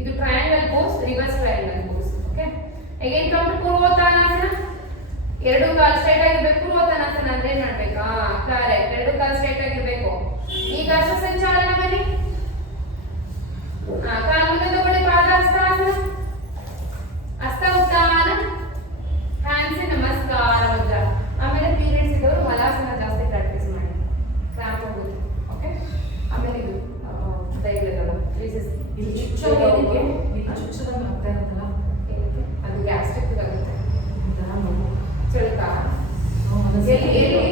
ಇದು triangle pose, reverse triangle pose. Okay, again come to ಪೂರ್ವೋತ್ತಾನಾಸನ. ಎರಡು ಕಾಲು ಸ್ಟ್ರೈಟ್ ಆಗಿರ್ಬೇಕು. ಪೂರ್ವೋತ್ತಾನಾಸನ ಅಂದ್ರೆ ಏನ್ ಮಾಡ್ಬೇಕಾ? ಕರೆಕ್ಟ್, ಎರಡು ಕಾಲು ಸ್ಟ್ರೈಟ್ ಆಗಿರ್ಬೇಕು. ಈಗ ಸಂಚಾಲನ ಬನ್ನಿ. ಕಾಲು ಮುಂದೆ ತಗೊಳ್ಳಿ, ಪಾದಹಸ್ತಾಸನ. ಹಸ್ತ ಉತ್ಥಾನ, ಹ್ಯಾಂಡ್ಸ್ ನಮಸ್ಕಾರ ಮುದ್ರ. ಆಮೇಲೆ ಪೀರಿಯಡ್ಸ್ ಇದ್ದವರು ಮಲಾಸನ ಜಾಸ್ತಿ ಪ್ರಾಕ್ಟೀಸ್ ಮಾಡಿ, ಕ್ರಾಂಪ್ ಹೋಗುತ್ತೆ. ಓಕೆ, ಆಮೇಲೆ ಇದು ದೈವಗಳ ಪ್ಲೀಸಸ್ ಚುಚ್ಚೋದಕ್ಕೆ ಚುಚ್ಚೋದಂಗೆ ಆಗ್ತಾ ಇರುತ್ತಲ್ಲ, ಏನಕ್ಕೆ? ಅದು ಗ್ಯಾಸ್ಟ್ರಿಕ್ ಆಗುತ್ತೆ. ಚಳಕ ಎಲ್ಲಿ ಎಲ್ಲಿ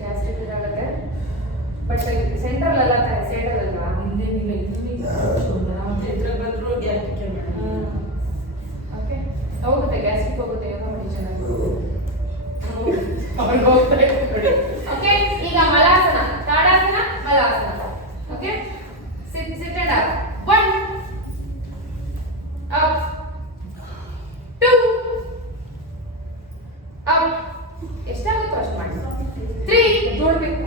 ಗ್ಯಾಸ್ಟ್ರಿಕ್ ಆಗುತ್ತೆ. ಬಟ್ ಸೆಂಟ್ರಲ್ ಅಲ್ಲ ತಾನೆ, ಸೆಂಟ್ರಲ್ ಅಲ್ವಾ? ಹಿಂದೇನಿಲ್ಲ, ಇದ್ರಲ್ಲಿ ಬಂದ್ರು ಗ್ಯಾಸ್ಟ್ರಿಕ್. ಓಕೆ, ಹೋಗುತ್ತೆ ಗ್ಯಾಸ್ಟ್ರಿಕ್ ಹೋಗುತ್ತೆ. ಯೋಗ ಮಾಡಿ ಚೆನ್ನಾಗಿ ಹೋಗ್ತಾರೆ. ಓಕೆ, ಈಗ ಮಲಾಸನ, ತಾಡಾಸನ, ಮಲಾಸನ. Okay, sit and up. 1 up, 2 up. ಎಷ್ಟಾಗುತ್ತೋ ಅಷ್ಟು ಮಾಡಿ. 3 ನೋಡ್ಬೇಕು.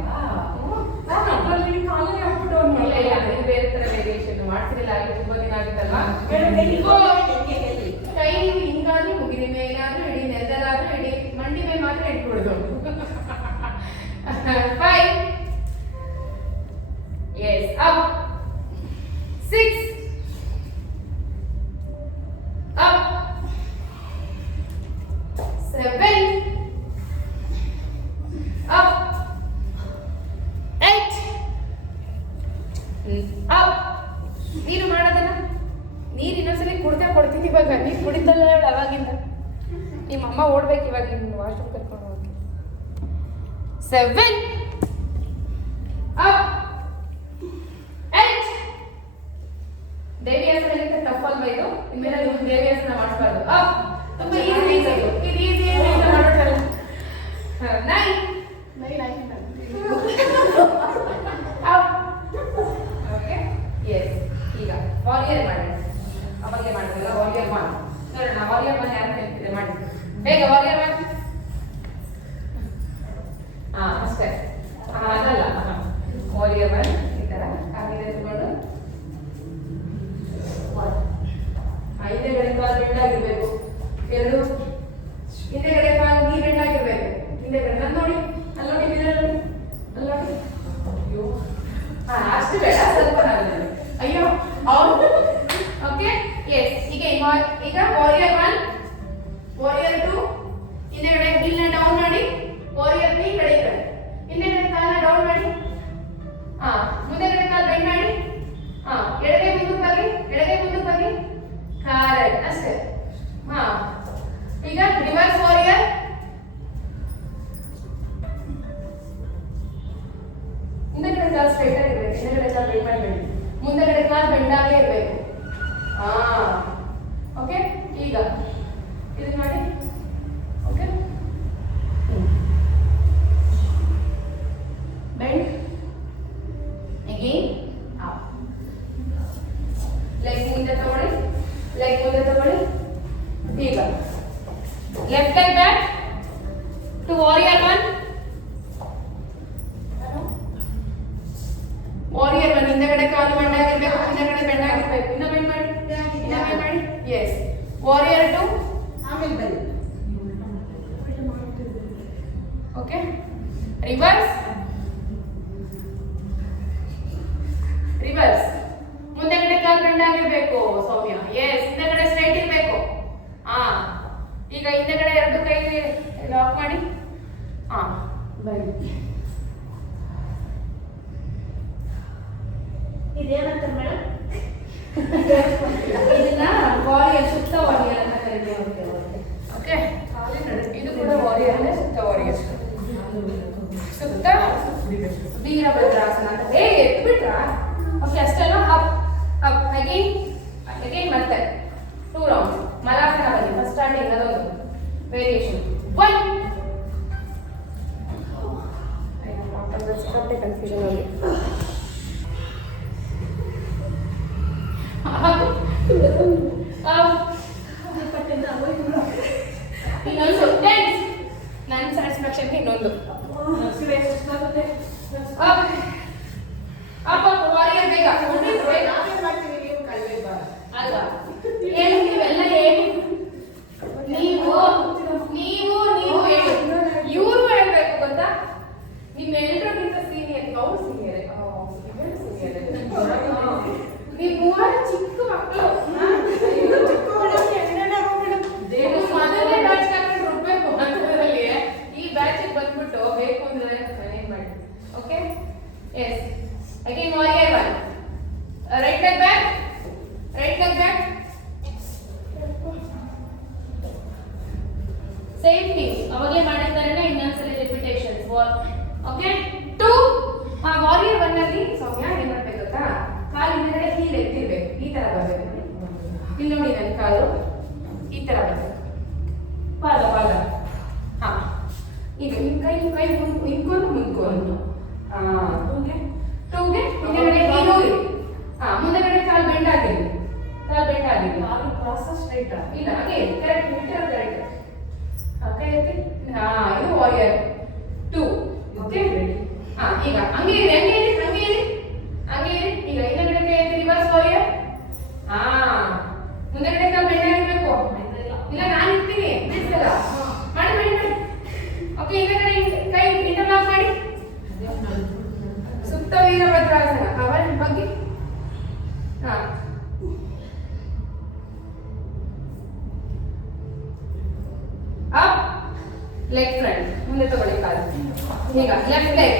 ಇಲ್ಲ ಇಲ್ಲ, ನೀವು ಬೇರೆ ತರ ವೇರಿಯೇಷನ್ ಮಾಡ್ತಿರಲಿಲ್ಲ. ಆಗಿ ತುಂಬಾ ದಿನ ಆಗಿತ್ತಲ್ವಾ? ಕೈ ನೀವು ಹಿಂಗಾದ್ರೂ ಮುಗಿದ ಮೇಲಾದ್ರೂ ಇಡೀ, ನೆಲದಲ್ಲಾದ್ರೂ ಇಡೀ, ಮಂಡಿ ಮೇಲೆ ಮಾತ್ರ ಇಟ್ಬಿಡುದು. 5 yes up, 6 up, 7 up, 8 up. ನೀನು ಮಾಡೋದಲ್ಲ, ನೀರು ಇನ್ನೊಂದ್ಸಲಿ ಕುಡ್ದೆ ಕೊಡ್ತೀನಿ. ಇವಾಗ ನೀರು ಕುಡಿತಲ್ಲ ಅವಾಗಿಂದ. ನಿಮ್ಮ ಅಮ್ಮ ಓಡ್ಬೇಕು ಇವಾಗ, ನಿನ್ನ ವಾಶ್ರೂಮ್ ಕರ್ಕೊಂಡು ಹೋಗಿ. 7 ಅಪ್, 8. ದೇವಿಯಾಸನ ಟಫ್ ಅಲ್ವಾ ಇದು? ಇನ್ಮೇಲೆ ನೀವು ದೇವಿಯಾಸನ ಮಾಡಿಸ್ಬಾರ್ದು. ಅಪ್, ತುಂಬಾ ಈಸಿ ಇದು, ಈಸಿ ಮಾಡೋಕ್ಕಲ್ಲ. 9 ಅಪ್. Okay, yes. ಈಗ ವಾರಿಯರ್ ಮಾಡಿ. ಅವಾಗೆ ಮಾಡಿದ್ರಲ್ಲ, ವಾರಿಯರ್ ಮಾಡಿ ನೋಡೋಣ. ವಾರಿಯರ್ ಮಾಡಿ ಯಾರು ಹೇಳ್ತಿದೆ ಮಾಡಿ ಬೇಗ. ವಾರಿಯರ್ ಮಾಡಿ. ಅಷ್ಟೇ, ಅದಲ್ಲ. ವಾರಿಯರ್ ಮಾಡಿ ಈ ತರ ಕಾಲಿಗೆ ತಗೊಂಡು ಹಿಂದೆಗಡೆ ಕಾಲು ಬೆಂಡಾಗಿರ್ಬೇಕು. ಎರಡು ಹಿಂದೆಗಡೆ ಕಾಲು ನೀ ಬೆಂಡಾಗಿರ್ಬೇಕು. ಹಿಂದೆಗಡೆ ನಾನು ನೋಡಿ, ಅಲ್ಲಿ ನೋಡಿ, ಮಿರರ್ ನೋಡಿ, ಅಲ್ಲಿ ನೋಡಿ. ಅಯ್ಯೋ, ಅಷ್ಟು ಬೇಡ, ಸ್ವಲ್ಪ ನಾನು. ಅಯ್ಯೋ, ಹೌದು. Okay, yes. ಈಗ ವಾರಿಯರ್ 1, ವಾರಿಯರ್ 2. ಹಿಂದೆಗಡೆ ಹೀಲ್ನ ಡೌನ್ ಮಾಡಿ. ವಾರಿಯರ್ 3 ಕಡೆ ಈ ಕಡೆ. ಹಿಂದೆಗಡೆ ಕಾಲನ್ನ ಡೌನ್ ಮಾಡಿ. ಮುಂದೆಗಡೆ ಕಾಲು ಬೆಂಡ್ ಮಾಡಿ. ಎಡಗೈ ಮುಂದಕ್ಕೆ ಬರಲಿ, ಎಡಗೈ ಮುಂದಕ್ಕೆ ಬರಲಿ. ಕರೆಕ್ಟ್, ಅಷ್ಟೇ. ಈಗ ರಿವರ್ಸ್ ವಾರಿಯರ್. ಹಿಂದೆಗಡೆ ಕಾಲು ಸ್ಟ್ರೈಟ್ ಆಗಿರ್ಬೇಕು, ಹಿಂದೆಗಡೆ ಕಾಲು ಬೆಂಡ್ ಮಾಡಬೇಡಿ. ಮುಂದೆಗಡೆ ಕಾಲು ಬೆಂಡಾಗೇ ಇರಬೇಕು. ಓಕೆ, ಈಗ ಇದು ಮಾಡಿ. Okay, bend again up. Leg ಮುಂದೆ ತಗೊಳ್ಳಿ, ಲೆಗ್ ಮುಂದೆ ತಗೊಳ್ಳಿ. ಈಗ left leg back to warrior 1. Warrior 1 ಹಿಂದೆಗಡೆ ಕಾಲು ಬೆಂಡಾಗಿರ್ಬೇಕು, ಹಿಂದೆಗಡೆ ಬೆಂಡಾಗಿರ್ಬೇಕು. ಇನ್ನ ಬೆಂಡ್ ಮಾಡಿ, ಇನ್ನ ಬೆಂಡ್ ಮಾಡಿ. ಎಸ್. ವಾರಿಯರ್ 2 ಆಮೇಲೆ ಬನ್ನಿ. Okay, reverse, reverse. ಮುಂದೆಗಡೆ ಕಾಲು ಬೆಂಡಾಗಿರ್ಬೇಕು ಸೌಮ್ಯ. ಎಸ್, ಹಿಂದೆಗಡೆ ಸ್ಟ್ರೈಟ್ ಇರಬೇಕು. ಈಗ ಹಿಂದೆಗಡೆ ಎರಡು ಕೈ ಲಾಕ್ ಮಾಡಿ. ಬನ್ನಿ. ಇದೇನಂತಾರೆ ಮೇಡಮ್? ಇದನ್ನ ವಾರಿಯರ್, ಸುತ್ತ ವಾರಿಯರ್ ಅಂತ ಕರಿತೀವಿ. ಓಕೆ, ಇದು ಕೂಡ ವಾರಿಯರ್ ಅಂದ್ರೆ ಸುತ್ತ ವಾರಿಯರ್. ಸುತ್ತ ವೀರಭದ್ರಾಸನ ಅಂತ. ಎತ್ಬಿಟ್ರಾ? ಓಕೆ, ಅಷ್ಟೆಲ್ಲ. ಅಪ್ ಅಪ್, ಅಗೇನ್ ಅಗೇನ್, ಮತ್ತೆ 2 ರೌಂಡ್ಸ್. ಮಲಾಸನ ಬನ್ನಿ. ಫಸ್ಟ್ ಸ್ಟಾರ್ಟಿಂಗ್ ಅದೊಂದು ವೇರಿಯೇಷನ್. 1 ಕನ್ಫ್ಯೂಷನ್ ಅಲ್ಲಿ. ಇನ್ನೊಂದು ಟೆನ್ಸ್, ನನ್ನ ಸ್ಯಾಟಿಸ್ಫ್ಯಾಕ್ಷನ್ಗೆ ಇನ್ನೊಂದು. ಅಪ್ ಅಪ್, ವಾರಿಯರ್ ಬೇಗ. ಇಲ್ಲಿ ನೋಡಿ ನನ್ನ ಕಾಲು ಈ ತರ ಬರ್ತದೆ, ಪಾದ ಪಾದ. ಹಾ, ಈಗ ನಿಮ್ಮ ಕೈ ಹಿಂದ್ಕೊಂಡು ಮುಂದ್ಕೊಂಡು. ಟೂಗೆ ಹಿಂದೆಗಡೆ ಹೋಗಿ. ಮುಂದೆಗಡೆ ಕಾಲು ಬೆಂಡ್ ಆಗಿದೆ, ಕಾಲು ಬೆಂಡ್ ಆಗಿದೆ. ಸ್ಟ್ರೈಟ್ ಇಲ್ಲ, ಹಾಗೆ ಕರೆಕ್ಟ್ ಕರೆಕ್ಟ್. ಕೈ ಎತ್ತಿ. ಇದು ವಾರಿಯರ್ 2. ಓಕೆ, ಈಗ ಹಂಗೆ ಇರಿ, ಹಂಗೆ ಇರಿ, ಹಂಗೆ ಇರಿ, ಹಂಗೆ ಇರಿ. ಈಗ ಹಿಂದೆಗಡೆ ಕೈ ಎತ್ತಿ, ರಿವರ್ಸ್ ವಾರಿಯರ್. ಮುಂದೆಗಡೆ ಕಾಲು ಬೆಂಡ್ ಆಗಿರ್ಬೇಕು. ಇಲ್ಲ, ನಾನು ಇರ್ತೀನಿ, ನಿಲ್ಸಲ್ಲ. ಮಾಡಿ ಮಾಡಿ ಮಾಡಿ. ಓಕೆ, ಹಿಂದೆಗಡೆ ಕೈ ಇಂಟರ್ಲಾಕ್ ಮಾಡಿ. ಸುಪ್ತ ವೀರಭದ್ರಾಸನ. ಅವರ ಬಗ್ಗೆ ಅಪ್, ಲೆಗ್ ಫ್ರಂಟ್ ಮುಂದೆ ತಗೊಳ್ಳಿ ಕಾಲು. ಈಗ ಲೆಫ್ಟ್ ಲೆಗ್.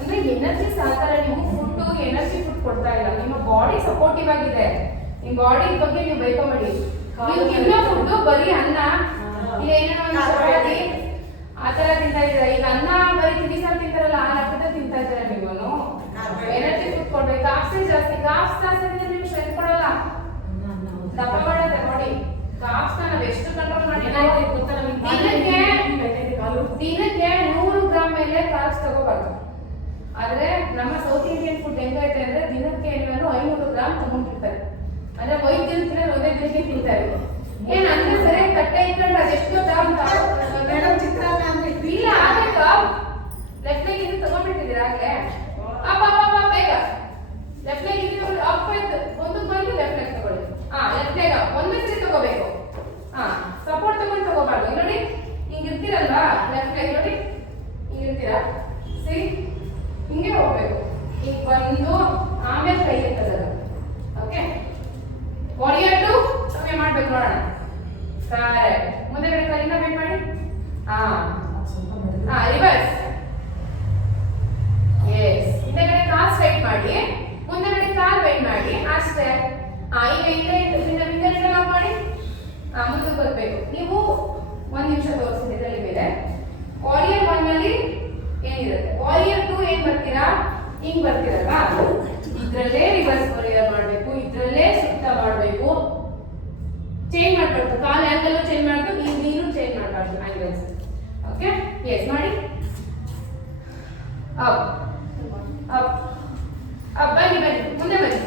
ಅಂದ್ರೆ ಎನರ್ಜಿ ಸಾಕಾರ, ನೀವು ಫುಡ್ ಎನರ್ಜಿ ಫುಡ್ ಕೊಡ್ತಾ ಇಲ್ಲ, ನಿಮ್ಮ ಬಾಡಿ ಸಪೋರ್ಟಿವ್ ಆಗಿದೆ. ನಿಮ್ಮ ಬಾಡಿ ಬಗ್ಗೆ ನೀವು ಬೈಕೊಂಬೇಡಿ. ನೀವು ತಿನ್ನೋ ಫುಡ್ ಬರೀ ಅನ್ನ, ಇಲ್ಲ ಏನೇನೋ ಒಂದು ಚಪಾತಿ ಆ ತರ ತಿಂತಾ ಇದ್ದೀರಾ. ಈಗ ಅನ್ನ ಬರೀ ತಿನಿಸಾರು ತಿಂತಾರಲ್ಲ, ಆ ಲೆಕ್ಕದಲ್ಲಿ ತಿಂತಾ ಇದ್ದೀರಾ. ನೀವು ಎನರ್ಜಿ ಫುಡ್ ಕೊಡ್ಬೇಕು. ಕಾಫ್ಸ್ ಜಾಸ್ತಿ, ಕಾಫ್ಸ್ ಜಾಸ್ತಿ ಅಂದ್ರೆ ನೀವು ಸ್ಟ್ರೆಂತ್ ಕೊಡಲ್ಲ, ದಪ್ಪ ಮಾಡುತ್ತೆ ಬಾಡಿ. ಕಾಫ್ಸ್ ನಾವು ಎಷ್ಟು ಕಂಟ್ರೋಲ್ ಮಾಡಿ, ದಿನಕ್ಕೆ 100 ಗ್ರಾಮ್ ಮೇಲೆ ಕಾಫ್ಸ್ ತಗೋಬಾರ್ದು. ಆದ್ರೆ ನಮ್ಮ ಸೌತ್ ಇಂಡಿಯನ್ ಫುಡ್ ಹೆಂಗೈತೆ ಅಂದ್ರೆ ದಿನಕ್ಕೆ 500 ಗ್ರಾಮ್ ತಗೊಂಡಿರ್ತಾರೆ. ಅಂದ್ರೆ ವೈದ್ಯರು ತಿನ್ನೋದು ಒಂದೇ ದಿನಕ್ಕೆ ತಿಂತಾರೆ. ಏನ್ ಅಂದ್ರೆ ಸರಿ ತಟ್ಟೆ ಇಟ್ಕೊಂಡ್ರೆ ಅದೆಷ್ಟು ಚಿತ್ರಾನ್ನ ಅಂದ್ರೆ ಇಲ್ಲ ಆಗೈತಾ. ಲೆಫ್ಟ್ ಲೆಗ್ ಇದು ತಗೊಂಡ್ಬಿಟ್ಟಿದ್ದೀರಾ ಆಗ್ಲೇ. ಅಪ್ಪ ಅಪ್ಪ ಬೇಗ ಲೆಫ್ಟ್ ಲೆಗ್ ಇದು ಅಪ್ ಆಯ್ತು, ಒಂದಕ್ಕೆ ಬಂದು ಲೆಫ್ಟ್ ಲೆಗ್ ತಗೊಳ್ಳಿ. ಲೆಫ್ಟ್ ಲೆಗ್ ಒಂದೇ ಸರಿ ತಗೋಬೇಕು. ಸಪೋರ್ಟ್ ತಗೊಂಡು ತಗೋಬಾರ್ದು. ನೋಡಿ ಹಿಂಗ್ ಇರ್ತೀರಲ್ವಾ, ಲೆಫ್ಟ್ ಲೆಗ್ ನೋಡಿ ಹಿಂಗ್ ಇರ್ತೀರಾ, ಸರಿ ಹಿಂಗೆ ಹೋಗ್ಬೇಕು. ಈಗ ಬಂದು ಆಮೇಲೆ ಕೈ ಎತ್ತದ. ಓಕೆ, ವಾರಿಯರ್ 2 ಸಮಯ ಮಾಡ್ಬೇಕು ನೋಡೋಣ. ಕರೆಕ್ಟ್. ಮುಂದೆಗಡೆ ಕಾಲಿನ ಬೆಂಡ್ ಮಾಡಿ. ರಿವರ್ಸ್. ಎಸ್, ಹಿಂದೆಗಡೆ ಕಾಲ್ ಸ್ಟ್ರೈಟ್ ಮಾಡಿ, ಮುಂದೆಗಡೆ ಕಾಲ್ ಬೆಂಡ್ ಮಾಡಿ, ಅಷ್ಟೇ. ಈಗ ಹಿಂದೆ ಲಾಕ್ ಮಾಡಿ. ಮುಂದಕ್ಕೆ ಬರ್ಬೇಕು. ನೀವು 1 ನಿಮಿಷ ತೋರಿಸ್ತೀನಿ ಇದರಲ್ಲಿ ಮೇಲೆ. ವಾರಿಯರ್ 1 ಅಲ್ಲಿ ಏನಿರುತ್ತೆ, ವಾರಿಯರ್ 2 ಏನ್ ಬರ್ತೀರಾ, ಹಿಂಗ್ ಬರ್ತೀರಲ್ವಾ, ಇದ್ರಲ್ಲೇ ರಿವರ್ಸ್ ವಾರಿಯರ್ ಮಾಡ್ಬೇಕು, ಇದ್ರಲ್ಲೇ ಸುತ್ತ ಮಾಡ್ಬೇಕು. ಚೇಂಜ್ ಮಾಡ್ಬಾರ್ದು, ಕಾಲ್ ಆಂಗಲ್ ಚೇಂಜ್ ಮಾಡ್ಬೇಕು, ಈಗ ನೀನು ಚೇಂಜ್ ಮಾಡಬಾರ್ದು ಆಂಗಲ್ಸ್. ಓಕೆ, ಎಸ್ ಮಾಡಿ. ಅಪ್ ಅಪ್ ಅಪ್, ಬನ್ನಿ ಬನ್ನಿ ಮುಂದೆ ಬನ್ನಿ.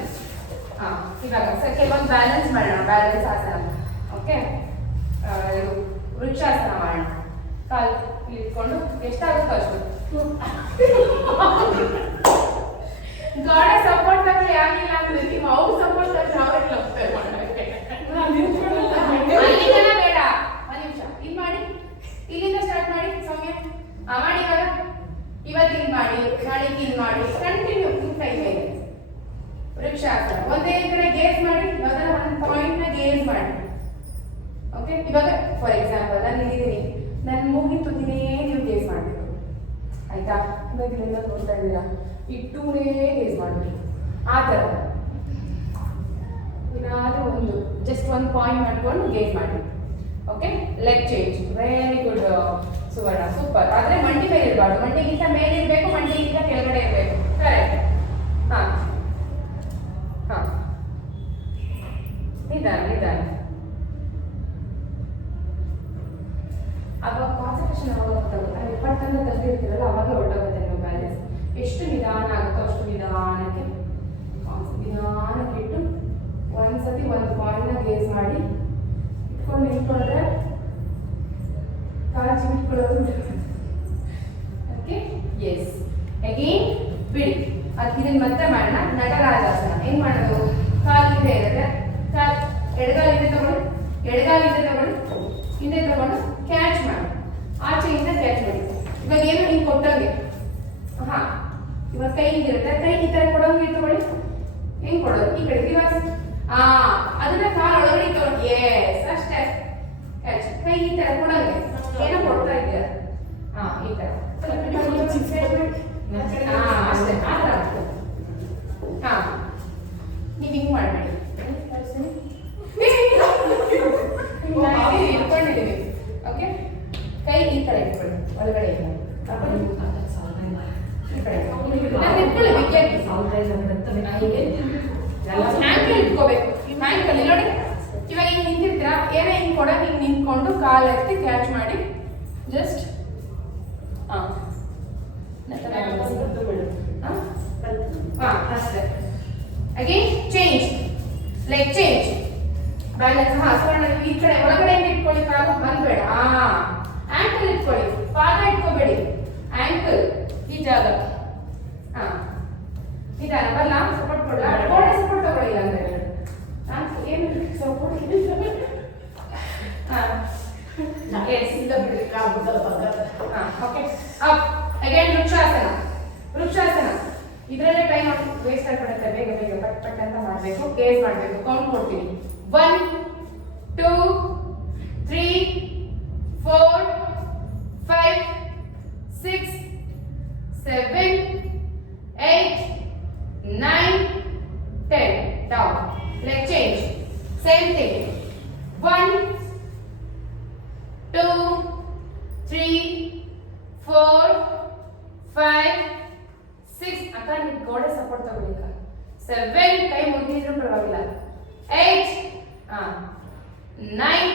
ಇವಾಗ ಕೆಲವೊಂದು ಬ್ಯಾಲೆನ್ಸ್ ಮಾಡೋಣ, ಬ್ಯಾಲೆನ್ಸ್ ಆಸನ. ಓಕೆ, ಇದು ವೃಕ್ಷಾಸನ ಮಾಡೋಣ. ಕಾಲು ಇಲ್ಲಿ ಇಟ್ಕೊಂಡು ಎಷ್ಟಾಗುತ್ತೋ ಅಷ್ಟು. ಗಾಢ ಸಪೋರ್ಟ್ ತಗೊಳ್ಳಿ, ಆಗಿಲ್ಲ ಅಂದ್ರೆ ನೀವು ಅವ್ರು ಸಪೋರ್ಟ್ ತಗೊಂಡು ಅವ್ರಿಗೆ ಹೋಗ್ತಾರೆ ಮಾಡಕ್ಕೆ. ಅಲ್ಲಿಗೆಲ್ಲ ಬೇಡ, 1 ನಿಮಿಷ ಇಲ್ಲಿ ಮಾಡಿ, ಇಲ್ಲಿಂದ ಸ್ಟಾರ್ಟ್ ಮಾಡಿ. ಸೌಮ್ಯ ಮಾಡಿ. ಇವಾಗ ಇವತ್ತು ಹಿಂಗ್ ಮಾಡಿ, ನಾಳೆ ಹಿಂಗ್ ಮಾಡಿ, ಕಂಟಿನ್ಯೂ ಟೈಮ್ ಇದೆ. ವೃಕ್ಷಾಸನ ಒಂದೇ ಕಡೆ ಗೇಸ್ ಮಾಡಿ, ಯಾವ್ದಾರ ಒಂದು ಪಾಯಿಂಟ್ ನ ಗೇಸ್ ಮಾಡಿ. ಓಕೆ, ಇವಾಗ ಫಾರ್ ಎಕ್ಸಾಂಪಲ್ ನಾನು ಇಲ್ಲಿದ್ದೀನಿ, ನನ್ನ ಮೂಗಿನ ತುದಿನೇ ನೀವು ಗೇಸ್ ಮಾಡಬೇಕು, ಆಯ್ತಾ? ಇವಾಗ ಇಲ್ಲಿಂದ ನೋಡ್ತಾ ಇದ್ದೀರಾ, ಈ 2ನೇ ಗೇಸ್ ಮಾಡಬೇಕು. ಆ ಥರ ಏನಾದರೂ ಒಂದು ಜಸ್ಟ್ ಒಂದು ಪಾಯಿಂಟ್ ಮಾಡ್ಕೊಂಡು ಗೇಸ್ ಮಾಡಿ. Okay, leg change. Very good Suvarna, super. ಆದರೆ ಮಂಡಿ ಮೇಲೆ ಇರಬಾರ್ದು, ಮಂಡಿಗಿಂತ ಮೇಲೆ ಇರಬೇಕು, ಮಂಡಿಗಿಂತ ಕೆಳಗಡೆ ಇರಬೇಕು. ಕರೆಕ್ಟ್. ನಿಧಾನ. ಅವಾಗ ಕಾನ್ಸಂಟ್ರೇಷನ್ ಅವಾಗ ಗೊತ್ತಾಗುತ್ತೆ. ಅಲ್ಲಿ ಪಟ್ಟಂತ ತೆಗೆದಿರ್ತೀರಲ್ಲ, ಅವಾಗ ಹೊರಟೋಗುತ್ತೆ ನಿಮ್ಮ ಬ್ಯಾಲೆನ್ಸ್. ಎಷ್ಟು ನಿಧಾನ ಆಗುತ್ತೋ ಅಷ್ಟು ನಿಧಾನಕ್ಕೆ ಇಟ್ಟು ಒಂದ್ಸತಿ ಒಂದು ಪಾಯಿಂಟ್ನ ಗೇಸ್ ಮಾಡಿ ಇಟ್ಕೊಂಡು ನಿಂತ್ಕೊಂಡ್ರೆ ಕಾಲು ಚಿಮಿಟ್ಕೊಳ್ಳೋದು. Okay, yes. ಅಗೇನ್ ಬಿಡಿ. ಇದನ್ನ ಮತ್ತೆ ಮಾಡೋಣ. ನಟರಾಜಾಸನ ಏನ್ ಮಾಡೋದು, ಕಾಲು ಹಿಂದೆ ಇರುತ್ತೆ, ಕಾಲು ಎಡಗಾಲ ಹಿಂದೆ ತಗೊಂಡು ಹಿಂದೆ ತಗೊಂಡು ಕ್ಯಾಚ್ ಮಾಡಿ, ಆಚೆಯಿಂದ ಕ್ಯಾಚ್ ಮಾಡಿ. ಇವಾಗ ಏನು ಹಿಂಗೆ ಕೊಟ್ಟಂಗೆ. ಇವಾಗ ಕೈ ಹಿಂಗಿರುತ್ತೆ, ಕೈ ಈ ತರ ಕೊಡೋಂಗೆ ತಗೊಳ್ಳಿ. ಹೆಂಗ್ ಕೊಡೋದು, ಈ ಕಡೆ ರಿವರ್ಸ್. ಅದನ್ನ ಕಾಲು ಒಳಗಡೆ ತಗೊಂಡು, ಎಸ್ ಅಷ್ಟೇ. ಕ್ಯಾಚ್, ಕೈ ಈ ತರ ಕೊಡೋಂಗೆ ಏನೋ ಕೊಡ್ತಾ ಇದ್ದೀರ. ಈ ತರ ಅಷ್ಟೇ. ಆ ತರ ನೀವು ಹಿಂಗ್ ಮಾಡಿ. ಇಟ್ಕೊಂಡಿದ್ದೀವಿ. ಓಕೆ, ಕೈ ಈ ತರ ಇಟ್ಕೊಳ್ಳಿ, ಒಳಗಡೆ ಇಟ್ಕೊಳ್ಳಿ. ಹ್ಯಾಂಕಲ್ ಇಟ್ಕೋಬೇಕು. ಹ್ಯಾಂಕಲ್ ನೋಡಿ, ಇವಾಗ ಹಿಂಗೆ ನಿಂತಿರ್ತೀರಾ, ಏನೇ ಹಿಂಗೆ ಕೊಡೋಕೆ ಹಿಂಗೆ ನಿಂತ್ಕೊಂಡು ಕಾಲು ಎತ್ತಿ ಕ್ಯಾಚ್ ಮಾಡಿ ಜಸ್ಟ್ ಅಷ್ಟೇ. Again change, leg change, balance. Suvarna ಈ ಕಡೆ ಒಳಗಡೆ ಇಟ್ಕೊಳ್ಳಿ, ಕಾಲು ಬಂದ್ಬೇಡ. ಆಂಕಲ್ ಇಟ್ಕೊಳ್ಳಿ, ಪಾದ ಇಟ್ಕೋಬೇಡಿ, ಆಂಕಲ್ ಈ ಜಾಗ. ನಿಧಾನ ಬಲ್ಲ, ಸಪೋರ್ಟ್ ಕೊಡಲ್ಲ, ಗೋಡೆ ಸಪೋರ್ಟ್ ತಗೊಳ್ಳಿಲ್ಲ ಅಂದ್ರೆ ನಾನು ಏನು ಸಪೋರ್ಟ್ ಓಕೆ. ಅಪ್ ಅಗೇನ್ ವೃಕ್ಷಾಸನ. ವೃಕ್ಷಾಸನ ಇದರಲ್ಲೇ ಟೈಮ್ ವೇಸ್ಟ್ ಆಗ್ಬಿಡುತ್ತೆ. ಬೇಗ ಬೇಗ ಪಟ್ ಪಟ್ ಅಂತ ಮಾಡಬೇಕು, ಗೇಸ್ ಮಾಡಬೇಕು. ಕೌಂಟ್ ಕೊಡ್ತೀನಿ. 1 2 3 4 5 6 7 8 9 10. Down. Leg change. Same thing. 1 2 3 4 5 6. ಅಕ್ಕ ನೀವು ಗೋಡೆ ಸಪೋರ್ಟ್ ತಗೊಳ್ಳಿಕ. 7 ಕೈ ಮುಗಿದ್ರು ಪರವಾಗಿಲ್ಲ. 8 9.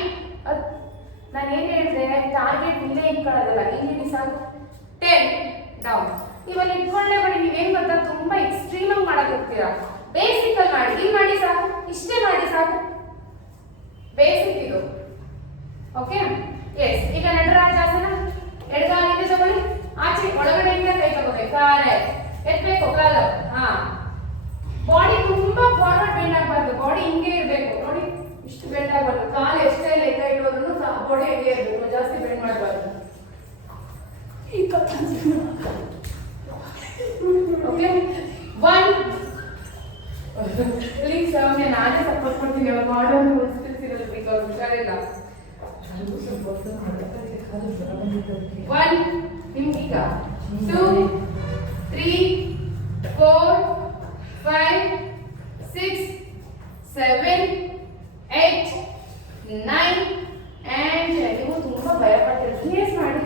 ನಾನು ಏನು ಹೇಳಿದೆ, ಟಾರ್ಗೆಟ್ ಇಲ್ಲೇ ಇಟ್ಕೊಳ್ಳೋದಲ್ಲ, ಇಲ್ಲಿ ಸಾಕು. 10. ಡೌನ್. ಇವಾಗ ಇಟ್ಕೊಂಡೇ ಬನ್ನಿ. ನೀವೇನು ಗೊತ್ತಾ, ತುಂಬಾ ಎಕ್ಸ್ಟ್ರೀಮ್ ಆಗಿ ಮಾಡಕ್ ಹೋಗ್ತೀರಾ. ಬೇಸಿಕ್ ಅಲ್ಲಿ ಮಾಡಿ, ಇಲ್ಲಿ ಮಾಡಿ ಸಾಕು, ಇಷ್ಟೇ ಮಾಡಿ ಸಾಕು. ಬೇಸಿಕ್ ಇದು. ಓಕೆ. ಎಸ್. ಈಗ ನಟರಾಜಾಸನ. ಎಡಗಾಲಿಂದ ತಗೊಳ್ಳಿ, ಆಚೆ ಒಳಗಡೆಯಿಂದ ಕೈ ತಗೋಬೇಕು, ಕಾರೆ ಎತ್ಬೇಕು ಕಾಲು. ಬಾಡಿ ತುಂಬಾ ಫಾರ್ವರ್ಡ್ ಬೆಂಡ್ ಆಗಬಾರ್ದು, ಬಾಡಿ ಹಿಂಗೆ ಇರಬೇಕು. ನೋಡಿ, ಇಷ್ಟು ಬೆಂಡ್ ಆಗಬಾರ್ದು. ಕಾಲು ಎಷ್ಟೇ ಲೆಕ್ಕ ಇಟ್ಟೋದ್ರೂ ಬಾಡಿ ಹಿಂಗೆ ಇರಬೇಕು, ಜಾಸ್ತಿ ಬೆಂಡ್ ಮಾಡಬಾರ್ದು. ಓಕೆ. 1 ಪ್ಲೀಸ್ ಅವನಿಗೆ ನಾನೇ ಸಪೋರ್ಟ್ ಮಾಡ್ತೀನಿ. ಅವಾಗ ಮಾಡೋದು ಹೊಸ್ತಿರೋದು ಬಿಕಾಸ್ ಹುಷಾರಿಲ್ಲ. 1 ನಿಮ್ಗೀಗ 2 3 4 5 6 7 8 9 and ನೀವು ತುಂಬಾ ಭಯಪಟ್ಟಿರ್ತೀರಿ. ಕೇಸ್ ಮಾಡಿ.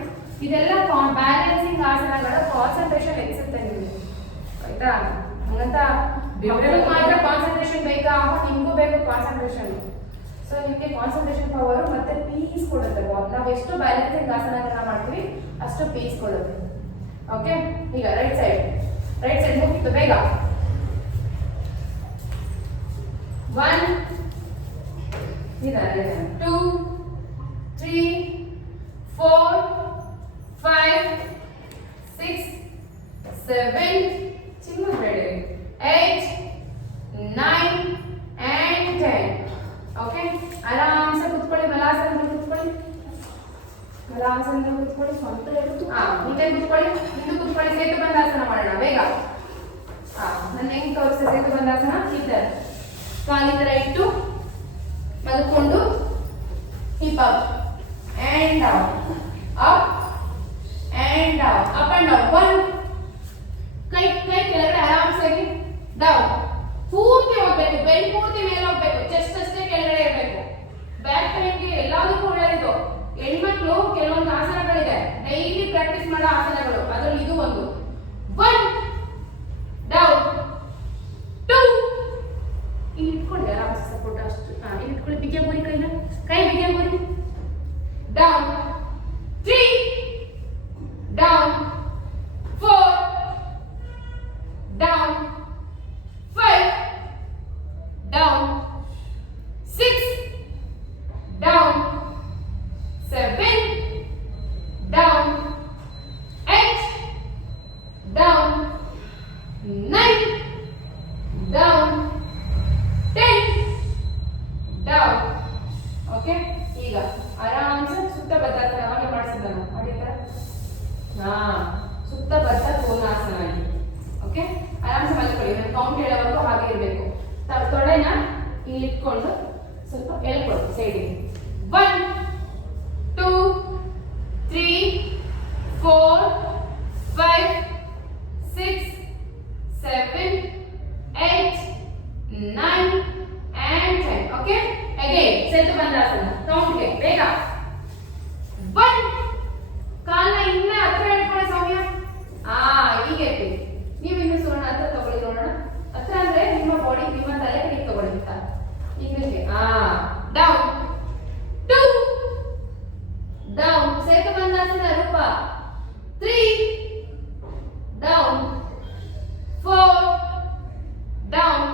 ಇದೆಲ್ಲ ಬ್ಯಾಲೆನ್ಸಿಂಗ್ ಆಸನಗಳ ಕಾನ್ಸಂಟ್ರೇಷನ್ ಹೆಚ್ಚುತ್ತೆ ನಿಮಗೆ, ಆಯ್ತಾ? ಹಂಗಂತ ಅವ್ರಿಗೆ ಮಾತ್ರ ಕಾನ್ಸಂಟ್ರೇಷನ್ ಬೇಕಾ, ನಿಮಗೂ ಬೇಕು ಕಾನ್ಸಂಟ್ರೇಷನ್. ಸೊ ನಿಮಗೆ ಕಾನ್ಸಂಟ್ರೇಷನ್ ಪವರ್ ಮತ್ತೆ ಪೀಸ್ ಕೊಡುತ್ತೆ. ನಾವು ಎಷ್ಟು ಬ್ಯಾಲೆನ್ಸಿಂಗ್ ಆಸನಗಳನ್ನ ಮಾಡ್ತೀವಿ ಅಷ್ಟು ಪೀಸ್ ಕೊಡುತ್ತೆ. ಓಕೆ. ಈಗ ರೈಟ್ ಸೈಡ್ ಮುಗಿತು, ಬೇಗ. 1 2 3 4 5 6 7 ಚಿಮ್ಮಬೇಡಿ 8 9 and 10. ಓಕೆ. ಆರಾಮ್ಸೆ ಕೂತ್ಕೊಳ್ಳಿ. ಬಲಾಸನದಲ್ಲಿ ಕೂತ್ಕೊಳ್ಳಿ. ಸ್ವಂತ ಮುಂದೆ ಕೂತ್ಕೊಳ್ಳಿ. ಹಿಂದೆ ಕೂತ್ಕೊಳ್ಳಿ. ಸೇತು ಬಂದಾಸನ ಮಾಡೋಣ ಬೇಗ. ನನ್ನ ಹೆಂಗ್ ತೋರಿಸ್ತೆ ಸೇತು ಬಂದಾಸನ. ಇದ್ದಾರೆ ಕಾಲಿ ತರ ಇಟ್ಟು ಮಲ್ಕೊಂಡು hip up and down, up and down, up and down. 1 ಕೈ ಕೆಳಗಡೆ ಆರಾಮ್ಸಾಗಿ ಡೌನ್. ಪೂರ್ತಿ ಹೋಗ್ಬೇಕು, ಬೆನ್ ಪೂರ್ತಿ ಮೇಲೆ ಹೋಗ್ಬೇಕು, ಚೆಸ್ಟ್ ಅಷ್ಟೇ ಕೆಳಗಡೆ ಇರಬೇಕು. ಬ್ಯಾಕ್ ಪೇನ್ಗೆ ಎಲ್ಲದಕ್ಕೂ ಒಳ್ಳೆಯದು. ಹೆಣ್ಮಕ್ಳು ಕೆಲವೊಂದು ಆಸನಗಳಿದೆ, ಡೈಲಿ ಪ್ರಾಕ್ಟೀಸ್ ಮಾಡೋ ಆಸನಗಳು, ಅದರಲ್ಲಿ ಇದು ಒಂದು. 1 ಡೌನ್ 2 ಇಲ್ಲಿ ಇಟ್ಕೊಳ್ಳಿ, ಆರಾಮ್ಸೆ ಸಪೋರ್ಟ್ ಅಷ್ಟು. ಇಲ್ಲಿ ಇಟ್ಕೊಳ್ಳಿ, ಬಿಗಿಯ ಗೋರಿ, ಕೈ ಬಿಗಿಯ ಗೋರಿ. Down 3 down 4 down 5 down 6 down 7 down 8 down 9 down 10 down. Okay. ಈಗ ಆರಾಮ್ಸೆ ಸುತ್ತ ಬದ್ಧಾಸನ ಅವಾಗೆ ಮಾಡಿಸಿದ್ದಾನ ಮಾಡಿರ್ತಾರ. ಸುತ್ತ ಬದ್ಧ ಕೋನಾಸನ. ಓಕೆ. ಆರಾಮ್ಸೆ ಮಲ್ಕೊಳ್ಳಿ. ನಾನು ಕೌಂಟ್ ಹೇಳೋವರೆಗೂ ಹಾಗೆ ಇರಬೇಕು. ತೊಡೆನ ಇಲ್ಲಿ ಇಟ್ಕೊಂಡು ಸ್ವಲ್ಪ ಎಳ್ಕೊಳ್ಳಿ ಸೈಡಿಗೆ. 1 2 3 4 5 6 7 8 9 and 10. ಓಕೆ. ಅಗೇನ್ ಸೇತು ಬಂದಾಸನ ಕೌಂಟ್ಗೆ ಬೇಗ. 1 ಕಾಲನ್ನ ಇನ್ನ ಹತ್ರ ಇಟ್ಕೊಳ್ಳಿ ಸೌಮ್ಯ. ಹೀಗೆ ನೀವು ಇನ್ನು ಸುವರ್ಣ ಹತ್ರ ತಗೊಳ್ಳಿ ನೋಡೋಣ. ಹತ್ರ ಅಂದ್ರೆ ನಿಮ್ಮ ಬಾಡಿ, ನಿಮ್ಮ ತಲೆ ಡೌನ್ 2 ಡೌನ್ ಸೇತುಬಂಧಾಸನ ರೂಪ 3 down 4 down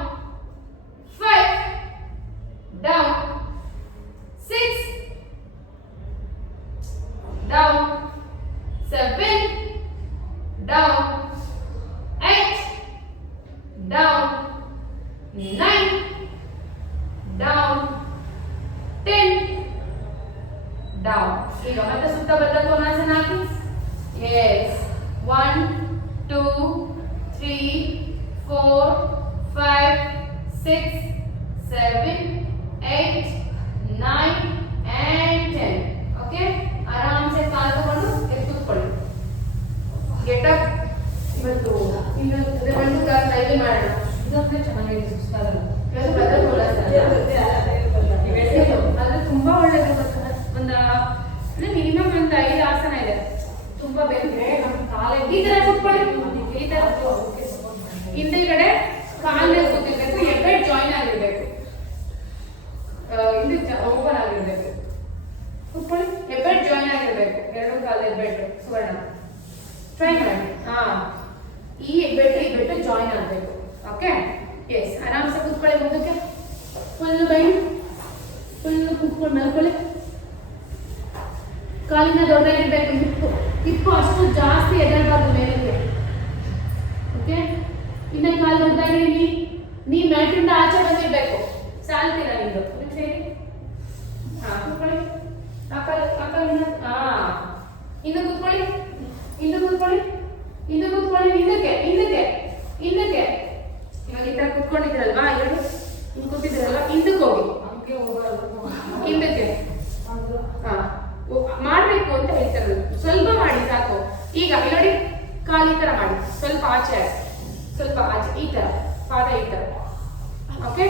5 down 6 down 7 down 8 down 9 down 10 down. ಈಗ ಮತ್ತೆ ಸುತ್ತ ಬದ್ಧ ಕೋನಾಸನ ಹಾಕಿ. S 1 2 3 4 5 6 7 8 9 and 10. ಓಕೆ, ಆರಾಮ್ಸೆ ಕಾಲು ತಗೊಂಡು ಎದ್ದು ಕೂತ್ಕೊಳ್ಳಿ. Get up. ಇವತ್ತು ಇನ್ನು ಒಂದು ಕಾಲು ಟ್ರೈ ಮಾಡೋಣ. ಇದೊಂದೇ ಚೆನ್ನಾಗಿದೆ, ಸುಸ್ತಾಗಲ್ಲ. ಇವತ್ತು ಬದಲು ಅದು ತುಂಬಾ ಒಳ್ಳೇದು ಗೊತ್ತಾ. ಮಿನಿಮಮ್ ಒಂದು 5 ಆಸನ ಇದೆ. ತುಂಬಾ ಬೇರೆ ನಮ್ಮ ಕಾಲ ಈ ತರ ಕೂತ್ಕೊಳ್ಳಿ. ಈ ತರ ಹಿಂದೆಗಡೆ ಕಾಲೇ ಕೂತಿರ್ಬೇಕು, ಹೆಬ್ಬೆಟ್ ಜಾಯಿನ್ ಆಗಿರ್ಬೇಕು, ಹಿಂದೆ ಓಪನ್ ಆಗಿರ್ಬೇಕು. ಕೂತ್ಕೊಳ್ಳಿ, ಹೆಬ್ಬೆಟ್ ಜಾಯಿನ್ ಆಗಿರ್ಬೇಕು, ಎರಡು ಕಾಲು ಹೆಬ್ಬೆಟ್ಟು. ಸುವರ್ಣ ಟ್ರೈ ಮಾಡಿ. ಈ ಹೆಬ್ಬೆಟ್ಟು ಜಾಯಿನ್ ಆಗಬೇಕು. Okay, yes. ಆರಾಮ್ಸೆ ಕೂತ್ಕೊಳ್ಳಿ. ಮುಂದಕ್ಕೆ ಫುಲ್ ಬೈಂಡ್, ಫುಲ್ ಕೂತ್ಕೊಂಡು ಮಲ್ಕೊಳ್ಳಿ. ಕಾಲಿನ ದೊಡ್ಡದಾಗಿರ್ಬೇಕು. ಹಿಪ್ಪು ಅಷ್ಟು ಜಾಸ್ತಿ ಎದಳಬಾರ್ದು ಮೇಲಕ್ಕೆ. ಓಕೆ, ಇನ್ನ ಕಾಲು ದೊಡ್ಡದಾಗಿ ನೀ ಮ್ಯಾಟಿಂದ ಆಚೆ ಬಂದಿರ್ಬೇಕು. ಸಾಲ್ತೀರಾ ನಿಮ್ದು ಸೇರಿ. ಕೂತ್ಕೊಳ್ಳಿ. ಇನ್ನು ಕೂತ್ಕೊಳ್ಳಿ, ಇನ್ನು ಕೂತ್ಕೊಳ್ಳಿ, ಇನ್ನು ಕೂತ್ಕೊಳ್ಳಿ. ಹಿಂದಕ್ಕೆ ಇವಾಗ ಈ ತರ ಕೂತ್ಕೊಂಡಿದ್ರಲ್ವಾ, ಎರಡು ಹಿಂಗ್ ಕೂತಿದ್ರಲ್ವಾ, ಹಿಂದಕ್ಕೆ ಹೋಗಿ. ಹಿಂದಕ್ಕೆ ಮಾಡ್ಬೇಕು ಅಂತ ಹೇಳ್ತಾರೆ. ಸ್ವಲ್ಪ ಮಾಡಿ ಸಾಕು. ಈಗ ನೋಡಿ, ಕಾಲು ಈ ತರ ಮಾಡಿ, ಸ್ವಲ್ಪ ಆಚೆ, ಸ್ವಲ್ಪ ಆಚೆ, ಈ ತರ ಪಾದ ಈ ತರ. ಓಕೆ,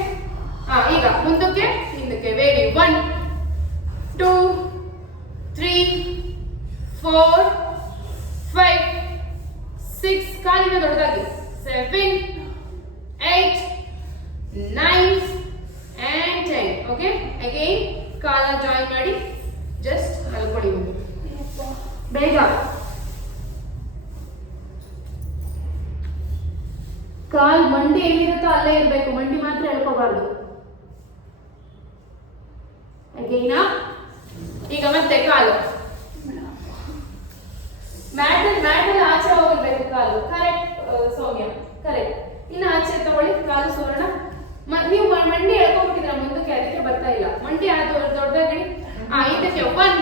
ಈಗ ಮುಂದಕ್ಕೆ ಹಿಂದಕ್ಕೆ. ವೇರಿ 1 2 3 4 5 6 ಕಾಲಿನ ದೊಡ್ಡದಾಗಿ 7 8 9 and 10. ಓಕೆ, ಅಗೈನ್ ಕಾಲ ಜಾಯಿನ್ ಮಾಡಿ, ಜಸ್ಟ್ ಮಲ್ಕೊಳ್ಳಿ. ಬೇಗ ಕಾಲ್ ಮಂಡಿ ಎಲ್ಲಿರುತ್ತೋ ಅಲ್ಲೇ ಇರಬೇಕು, ಮಂಡಿ ಮಾತ್ರ ಎಳ್ಕೋಬಾರ್ದು. ಅಗೈನ್ ಈಗ ಮತ್ತೆ ಕಾಲು ಮ್ಯಾಟಲ್ಲಿ ಆಚೆ ಹೋಗಿರ್ಬೇಕು. ಕಾಲು ಕರೆಕ್ಟ್ ಸೌಮ್ಯ, ಕರೆಕ್ಟ್. ಇನ್ನು ಆಚೆ ತಗೊಳ್ಳಿ ಕಾಲು. ಸುವರ್ಣ, ನೀವು ಮಂಡಿ ಎಳ್ಕೊಂಡ್ಬಿಟ್ಟಿದ್ರ ಮುಂದಕ್ಕೆ, ಅದಕ್ಕೆ ಬರ್ತಾ ಇಲ್ಲ. ಮಂಡಿ ದೊಡ್ಡದಾಗಿ ಇದಕ್ಕೆ 1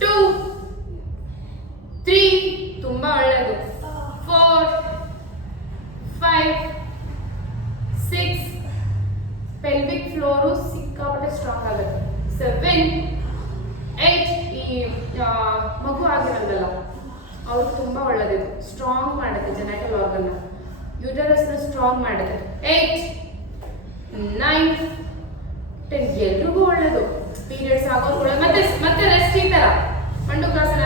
2 3 ತುಂಬಾ ಒಳ್ಳೆಯದು. 4 5 6 ಪೆಲ್ವಿಕ್ ಫ್ಲೋರು ಸಿಕ್ಕಾಪಟ್ಟೆ ಸ್ಟ್ರಾಂಗ್ ಆಗುತ್ತೆ. 7 8 ಈ ಮಗು ಆಗಿರಲ್ಲ ಅವ್ರಿಗೆ ತುಂಬಾ ಒಳ್ಳೆದಿದು. ಸ್ಟ್ರಾಂಗ್ ಮಾಡುತ್ತೆ ಜೆನೆಟಲ್ ಆರ್ಗನ್, ಯೂಟರಸ್ನ ಸ್ಟ್ರಾಂಗ್ ಮಾಡುತ್ತೆ. 8 9 10 ಎಲ್ರಿಗೂ ಒಳ್ಳೇದು. ಪೀರಿಯಡ್ಸ್ ಆಗೋರು ಕೂಡ. ಮತ್ತೆ ರೆಸ್ಟ್. ಈ ತರ ಮಂಡುಕಾಸನ,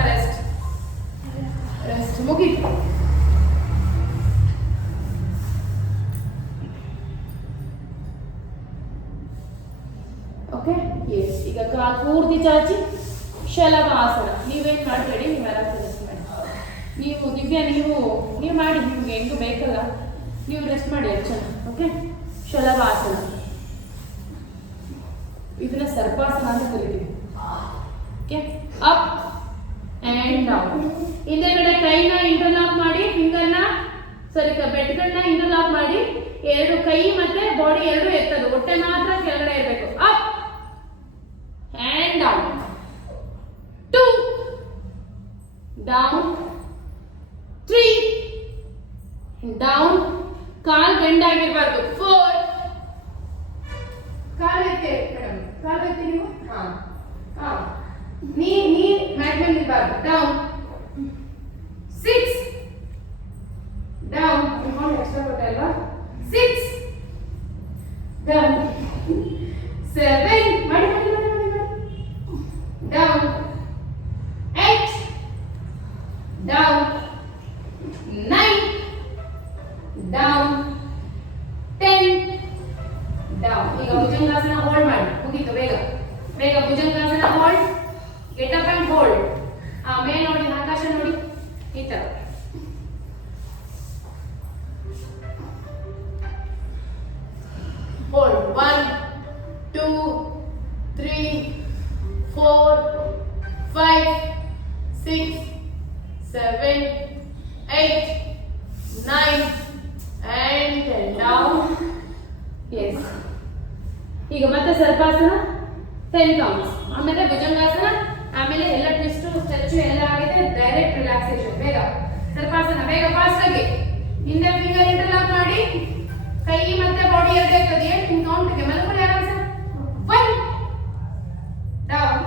ರೆಸ್ಟ್ ಮುಗೀತು. Okay, yes. ಈಗ ಕಾಲು ಪೂರ್ತಿ ಚಾಚಿ ಶಲಭಾಸನ. ನೀವೇನು ಮಾಡಬೇಡಿ, ನೀವು ಆರಾಮ್ ರೆಸ್ಟ್ ಮಾಡಿ. ನೀವು ದಿವ್ಯಾ, ನೀವು ಮಾಡಿ, ನಿಮ್ಗೆ ಹೆಂಗೂ ಬೇಕಲ್ಲ, ನೀವು ರೆಸ್ಟ್ ಮಾಡಿ ಚೆನ್ನಾಗಿ. ಓಕೆ, ಶಲಭಾಸನ. ಇದನ್ನ ಸರ್ಪಾಸನ ಅಂತ ಕರಿತೀವಿ. Okay, up and down. ಹಿಂದೆಗಡೆ ಕೈನ ಇಂಟರ್ಲಾಕ್ ಮಾಡಿ, ಫಿಂಗರ್ನ ಬೆಟ್ಗಳನ್ನ ಇಂಟರ್ಲಾಕ್ ಮಾಡಿ, ಎರಡು ಕೈ ಮತ್ತೆ ಬಾಡಿ ಎರಡು ಎತ್ತದು, ಹೊಟ್ಟೆ ಮಾತ್ರ ಕೆಳಗಡೆ ಇರಬೇಕು. Up and down. 2 down 3 down. ಕಾಲ್ ಗಂಡಾಗಿರ್ಬಾರ್ದು. 4 ಕಾಲು ಎತ್ತಿ ಮೇಡಮ್, ಕಾಲು ಎತ್ತಿ ನೀವು. ನೀ ಮ್ಯಾಟ್ ಮೇಲೆ ಇರಬಾರ್ದು. Down 6 down. ಎಕ್ಸ್ಟ್ರಾ ಕೊಟ್ಟೆ ಅಲ್ವಾ. 6 ಡೌನ್ 7 ಮಾಡಿ ಡೌನ್ 8 ಡೌನ್ 9 ಡೌನ್ 10 ಡೌನ್. ಈಗ ಭುಜಂಗಾಸನ ಹೋಲ್ಡ್ ಮಾಡಿ, ಮುಗೀತು. ಬೇಗ ಬೇಗ bhujangasana hold, get up and hold. ಮೇಲೆ ನೋಡಿ, ಆಕಾಶ ನೋಡಿ, ಈ ತರ. ಹೋಲ್ಡ್. 1 2 3 4 5 6 7 8 9 and 10 down. Yes. ಈಗ ಮತ್ತೆ ಸರ್ಪಾಸನ 10 ಕೌಂಟ್ಸ್, ಆಮೇಲೆ ಭುಜಂಗಾಸನ, ಆಮೇಲೆ ಎಲ್ಲ ಟ್ವಿಸ್ಟ್ ಸ್ಟ್ರೆಚ್ ಎಲ್ಲ ಆಗಿದೆ, ಡೈರೆಕ್ಟ್ ರಿಲ್ಯಾಕ್ಸೇಷನ್. ಬೇಗ ಸರ್ಪಾಸನ, ಬೇಗ ಫಾಸ್ಟ್ ಆಗಿ. ಹಿಂದೆ ಫಿಂಗರ್ ಇಂಟರ್ಲಾಕ್ ಮಾಡಿ, ಕೈ ಮತ್ತೆ ಬಾಡಿ ಎರಡೇ ಆಗ್ತದೆ. ಏನು ಕೌಂಟ್ಗೆ ಮಲ್ಕೊಳ್ಳಿ ಆರಾಮ್ಸೆ. 1 ಡೌನ್,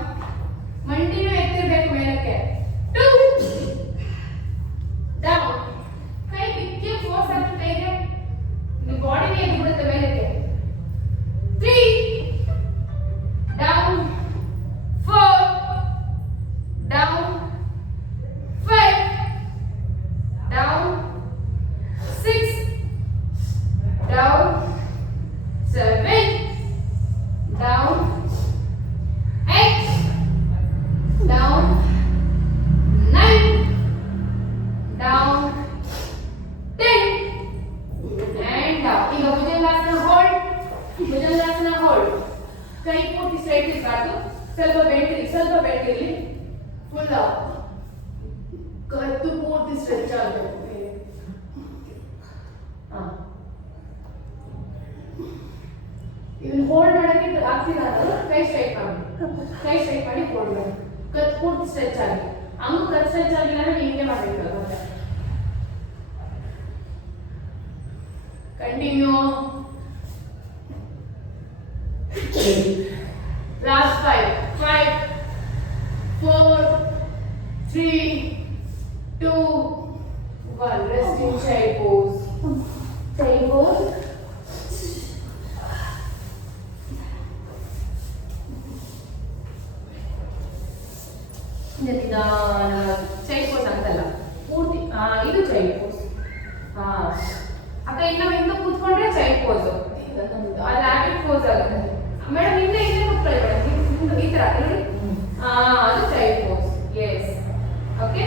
ಮಂಡಿನೂ ಎತ್ತಿರ್ಬೇಕು ಮೇಲಕ್ಕೆ. 2 ಡೌನ್, ಕೈ ಬಿಕ್ಕಿ ಫೋರ್ಸ್ ಆಗ್ತದೆ ಕೈಗೆ, ನಿಮ್ಮ ಬಾಡಿನೇ ಎದ್ದು ಬಿಡುತ್ತೆ ಮೇಲಕ್ಕೆ. 3 down, 4 down, 5 down, 6 down, 7 down, 8 down, 9 down, 10 and down. ಈಗ ಭುಜಂಗಾಸನ ಹೋಲ್ಡ್, ಭುಜಂಗಾಸನ ಹೋಲ್ಡ್. ಕೈ ಪೂರ್ತಿ ಸ್ಟ್ರೈಟ್ ಇರಬಾರ್ದು, ಸ್ವಲ್ಪ ಬೆಂಟ್ ಇರಲಿ, ಸ್ವಲ್ಪ ಬೆಂಟ್ ಇರಲಿ. ಫುಲ್ ಕತ್ತು ಪೂರ್ತಿ ಸ್ಟ್ರೆಚ್ ಆಗಬೇಕು. ಇದನ್ನ ಹೋಲ್ಡ್ ಮಾಡಕ್ಕೆ ಆಗ್ತಿಲ್ಲ ಅಂದ್ರೆ ಕೈ ಸ್ಟ್ರೈಟ್ ಮಾಡಿ, ಕೈ ಸ್ಟ್ರೈಟ್ ಮಾಡಿ ಹೋಲ್ಡ್ ಮಾಡಿ. ಕತ್ತು ಪೂರ್ತಿ ಸ್ಟ್ರೆಚ್ ಆಗಿ, ಹಂಗೂ ಕತ್ತು ಸ್ಟ್ರೆಚ್ ಆಗಿಲ್ಲ ಅಂದ್ರೆ ಹಿಂಗೆ ಮಾಡಬೇಕಲ್ಲ ಮತ್ತೆ. Continue. Last 5 4 3 2 1. Resting child pose. Child pose. Child pose ಅಂತಲ್ಲ, ಪೂರ್ತಿ ಇದು ಚೈಲ್ಡ್ ಪೋಸ್. ಅಕ್ಕ ಇನ್ನು ಕೂತ್ಕೊಂಡ್ರೆ ಚೈಲ್ಡ್ ಪೋಸ್, ರ್ಯಾಬಿಟ್ ಪೋಸ್ ಆಗುತ್ತೆ. ಮೇಡಮ್ ಹಿಂದೆ ಕೂತ್ಕೊಳ್ಳಿ ಮೇಡಮ್, ಈ ತರ ನೋಡಿ, ಅದು ಚೈಲ್ಡ್ ಪೋಸ್. S, okay.